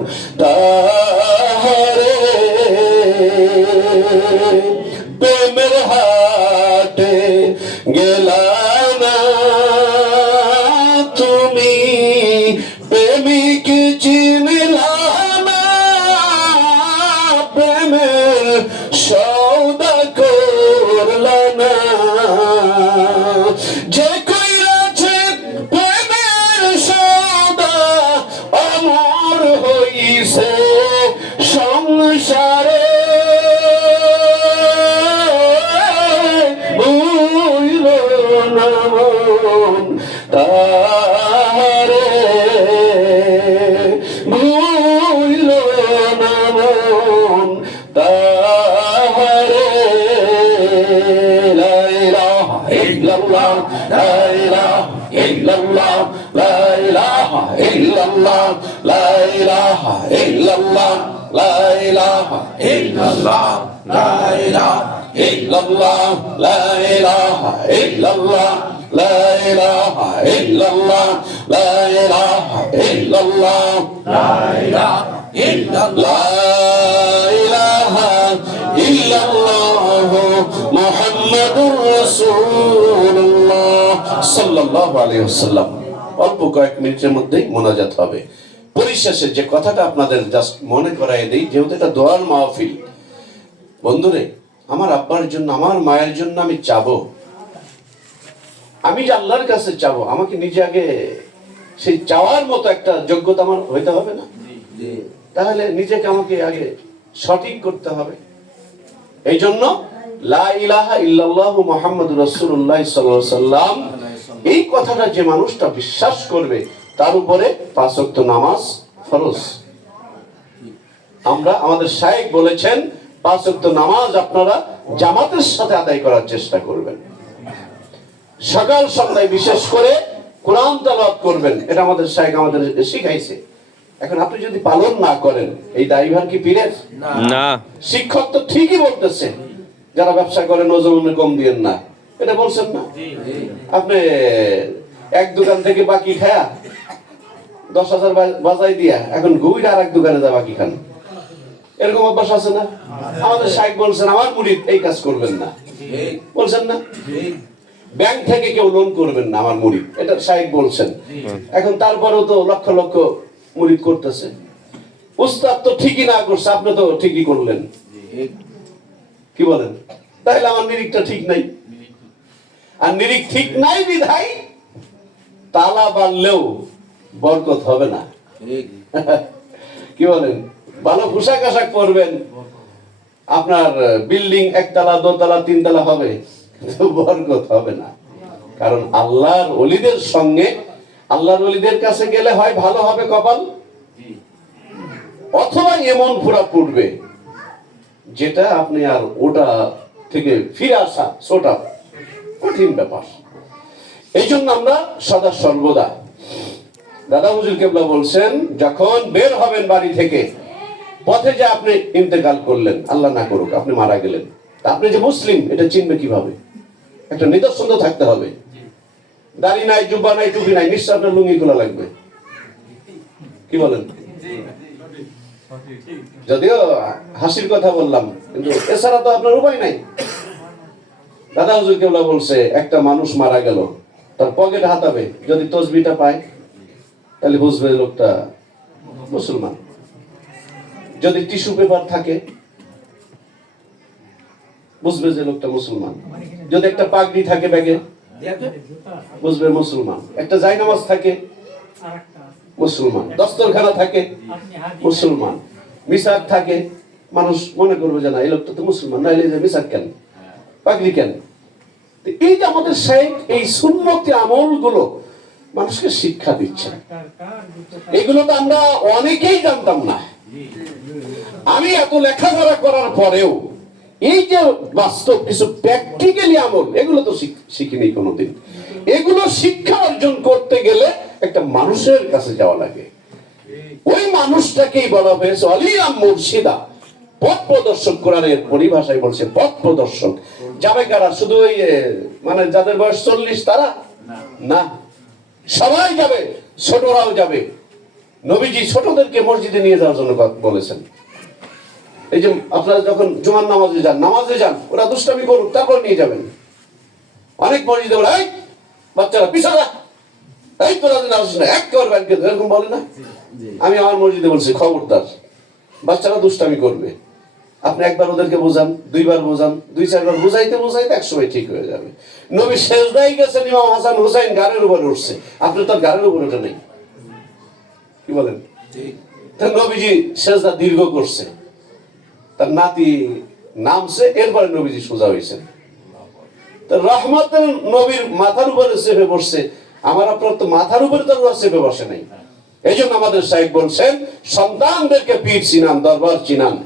তাহারে। তুমি প্রেমিক চিনলা না, প্রেমের সৌদা করলা না, যে কইরাছে প্রেমের সৌদা অমর হইছে সংসারে, ভুইল না মন তারে, ভুইল না মন তারে। লা ইলাহা ইল্লাল্লাহ, লা ইলাহা ইল্লাল্লাহ, লা ইলাহা ইল্লাল্লাহ, লা ইলাহা ইল্লাল্লাহ, লা ইলাহা ইল্লাল্লাহ, লা ইলাহা ইল্লাল্লাহ, লা ইলাহা ইল্লাল্লাহ, লা ইলাহা ইল্লাল্লাহ, লা ইলাহা ইল্লাল্লাহ, লা ইলাহা ইল্লাল্লাহ, লা ইলাহা ইল্লাল্লাহ মুহাম্মাদুর রাসূলুল্লাহ সাল্লাল্লাহু আলাইহি ওয়াসাল্লাম। অল্প কয়েক মিনিটের মধ্যেই মোনাজাত হবে। পরিশেষে যে কথাটা আপনাদের জাস্ট মনে করাই দেই, যেহেতু এটা দোয়ার মাহফিল, বন্ধুরে আমার আব্বার জন্য আমার মায়ের জন্য আমি চাবো, আমি যে আল্লাহর কাছে চাবো, আমাকে নিজে আগে সেই চাওয়ার মতো একটা যোগ্যতা আমার হইতে হবে না? তাহলে নিজেকে আমাকে আগে সঠিক করতে হবে। এই জন্য লা ইলাহা ইল্লাল্লাহু মুহাম্মাদুর রাসূলুল্লাহ সাল্লাল্লাহু আলাইহি ওয়াসাল্লাম, এই কথাটা যে মানুষটা বিশ্বাস করবে তার উপরে 5 ওয়াক্ত নামাজ ফরজ। আমরা আমাদের শায়েখ বলেছেন 5 ওয়াক্ত নামাজ আপনারা জামাতের সাথে আদায় করার চেষ্টা করবেন, সকাল সন্ধ্যায় বিশেষ করে কোরআন তেলাওয়াত করবেন, এটা আমাদের শায়েখ আমাদের শিখাইছে। এখন আপনি যদি পালন না করেন এই দায়ভার কি পীরের? না। শিক্ষক তো ঠিকই বলতেছে যারা ব্যবসা করেন ওজনে কম দিয়েন না, এটা বলছেন না? আপনি এক দোকান থেকে বাকি খায়া 10,000 বাজাই দিয়া এখন ঘুরে আর এক দোকানে যা বাকি খান, এরকম অভ্যাস আছে না? আমাদের শায়েখ বলছেন আমার মুরিদ এই কাজ করবেন না, বলছেন না? ব্যাংক থেকে কেউ লোন করবেন না আমার মুরিদ, এটা শায়েখ বলছেন। এখন তারপরেও তো লক্ষ লক্ষ মুরিদ করতেছে। উস্তাদ তো ঠিকই না করছে, আপনি তো ঠিকই করলেন, কি বলেন? তাহলে আমার নিরিখটা ঠিক নাই, আর নিরিখ ঠিক নাই বিধায় তালা বাড়লেও বরকত হবে না। কি বলেন? ভালো পোশাক আশাক পরবেন, আপনার বিল্ডিং 1 তলা 2 তলা 3 তলা হবে, কিন্তু বরকত হবে না। কারণ আল্লাহর ওলিদের সঙ্গে, আল্লাহর ওলিদের কাছে গেলে হয় ভালো হবে কপাল, অথবা এমন ফুরা পড়বে যেটা আপনি আর ওটা থেকে ফিরে আসা ছোটা কঠিন ব্যাপার। এই জন্য আমরা সদা সর্বদা, দাদা হুজুর কেবলা বলছেন, যখন বের হবেন বাড়ি থেকে, পথে যে আপনি ইন্তেকাল করলেন, আল্লাহ না করুক আপনি মারা গেলেন, আপনি যে মুসলিম এটা চিনবে কিভাবে? একটা নিদর্শন তো থাকতে হবে। দাড়ি নাই, জুব্বা নাই, টুপি নাই, নিশ্চয় আপনার লুঙ্গি খোলা লাগবে, কি বলেন? যদিও হাসির কথা বললাম, কিন্তু এছাড়া তো আপনার উপায় নাই। দাদা হুজুর কেবলা বলছে, একটা মানুষ মারা গেল, তার পকেটে হাতাবে, যদি তসবিটা পায় তাহলে বুঝবে লোকটা মুসলমান। যদি টিস্যু পেপার থাকে বুঝবে যে লোকটা মুসলমান। যদি একটা পাগড়ি থাকে ব্যাগে বুঝবে মুসলমান। একটা জায়নামাজ থাকে মুসলমান, দস্তরখানা থাকে মুসলমান, মিসাক থাকে, মানুষ মনে করবে যে না এই লোকটা তো মুসলমান, না এলে যে মিসাক কেন, পাগড়ি কেন? এই যে আমাদের শায়েখ এই সুন্নতি আমলগুলো মানুষকে শিক্ষা দিচ্ছেন, এগুলো তো আমরা অনেকেই জানতাম না। আমি এত লেখাপড়া করার পরেও এই যে বাস্তব কিছু প্র্যাকটিক্যালি আমল, এগুলো তো শিখিনি কোনোদিন। এগুলো শিক্ষা অর্জন করতে গেলে একটা মানুষের কাছে যাওয়া লাগে। ওই মানুষটাকেই বলা হয়েছে আলিয়া মুর্শিদা, পথ প্রদর্শক। কোরআনের পরিভাষায় বলছে পথ প্রদর্শক। যাবে কারা? শুধু ওই মানে যাদের বয়স 40 তারা না, সবাই যাবে, ছোটরাও যাবে। নবীজি ছোটদেরকে মসজিদে নিয়ে যাওয়ার জন্য বলেছেন। এই যে আপনারা যখন জুমার নামাজে যান, ওরা দুষ্টামি করুক, তারপর নিয়ে যাবেন। অনেক মসজিদে বলে, এই বাচ্চারা পিছনে যা, এই তোরা দিন আসিস না, একেবারে ব্যাংকে এরকম বলে না। আমি আমার মসজিদে বলছি খবরদার, বাচ্চারা দুষ্টামি করবে, আপনি একবার ওদেরকে বোঝান, দুইবার বোঝান, দুই চারবার বুঝাইতে বুঝাইতে একসময় ঠিক হয়ে যাবে। নবী সেজদায় গেছেন, ইমাম হাসান হুসাইন গাড়ির উপরে উঠছে, আপনি তো গাড়ির উপরে ওঠে নেই, কি বলেন? নবীজি সেজদা দীর্ঘ করছে, তার নাতি নামছে, এরপরে নবীজি সোজা হয়েছেন। রহমতের নবীর মাথার উপরে চেপে বসছে, আমার আপনার তো মাথার উপরে তো চেপে বসে নাই। এই জন্য আমাদের সাহেব বলছেন, সন্তানদেরকে পীর চিনান, দরবার চিনান।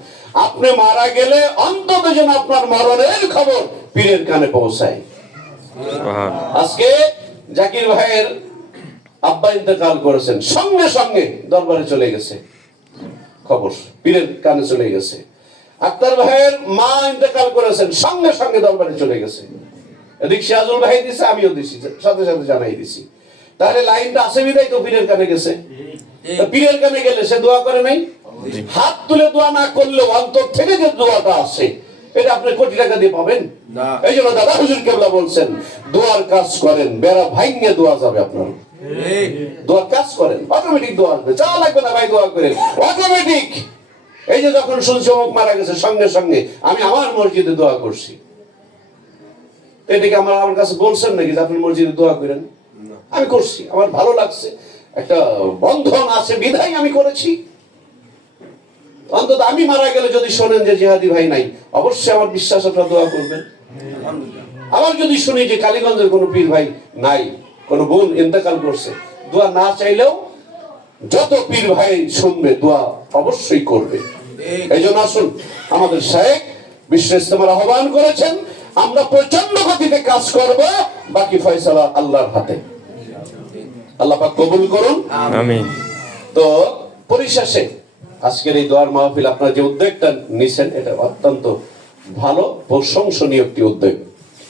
আপনি মারা গেলে অন্তত যেন আপনার মরণের খবর পীরের কানে পৌঁছায়। আজকে জাকির ভাইয়ের আব্বা ইন্তেকাল করেছেন, সঙ্গে সঙ্গে দরবারে চলে গেছে খবর, পীরের কানে চলে গেছে। আক্তার ভাইয়ের মা ইন্তেকাল করেছেন, সঙ্গে সঙ্গে দরবারে চলে গেছে। এদিক সিরাজুল ভাই দিছে, আমিও দিছি, সাথে সাথে জানাই দিছি। তাহলে লাইনটা আসে বিদায় তো পীরের কানে গেছে। পীরের কানে গেলে সে দোয়া করে নাই? হাত তুলে দোয়া না করলেও অন্তর থেকে যে দোয়াটা আসে, এটা আপনি কোটি টাকা দিয়ে পাবেন না। এই জন্য দাদা হুজুর কেবলা বলছেন, দোয়ার কাজ করেন, বেড়া ভাঙিয়ে দোয়া যাবে আপনার। দোয়ার কাজ করেন, অটোমেটিক দোয়া আসবে, চাওয়া লাগবে না ভাই, দোয়া করেন অটোমেটিক। এই যে যখন শুনছি অমুক মারা গেছে, সঙ্গে সঙ্গে আমি আমার মসজিদে দোয়া করছি। এটাকে আমার কাছে বলছেন নাকি যে আপনি মসজিদে দোয়া করেন? আমি করছি, আমার ভালো লাগছে, একটা বন্ধন আছে বিধায় আমি করেছি। অন্তত আমি মারা গেলে যদি শোনেন যে জিহাদি ভাই নাই, অবশ্যই আমার বিশ্বাস আপনারা দোয়া করবেন। আবার যদি শুনি যে কালীগঞ্জের কোনো পীর ভাই নাই, কোনো বোন ইন্তেকাল করছে, দোয়া না চাইলেও যত পীর ভাই শুনবে দোয়া অবশ্যই করবে। এই জন্য আসুন, আমাদের শায়েখ বিশ্ব ইস্তেমার আহ্বান করেছেন, আমরা প্রচন্ড গতিতে কাজ করব, বাকি ফয়সালা আল্লাহর হাতে। আল্লাহ পাক কবুল করুন, আমিন। তো পরিশেষে আজকের এই দোয়ার মাহফিল আপনারা যে উদ্যোগটা নিছেন, এটা অত্যন্ত ভালো, প্রশংসনীয় একটি উদ্যোগ।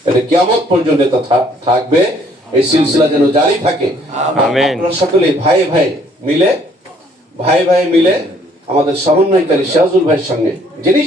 এটা কিয়ামত পর্যন্ত এটা থাকবে, এই সিলসিলা যেন জারি থাকে। আমিন। আপনারা সকলে ভাই ভাই মিলে আমাদের সমন্বয়কারী সিরাজুল ভাইয়ের সঙ্গে, যিনি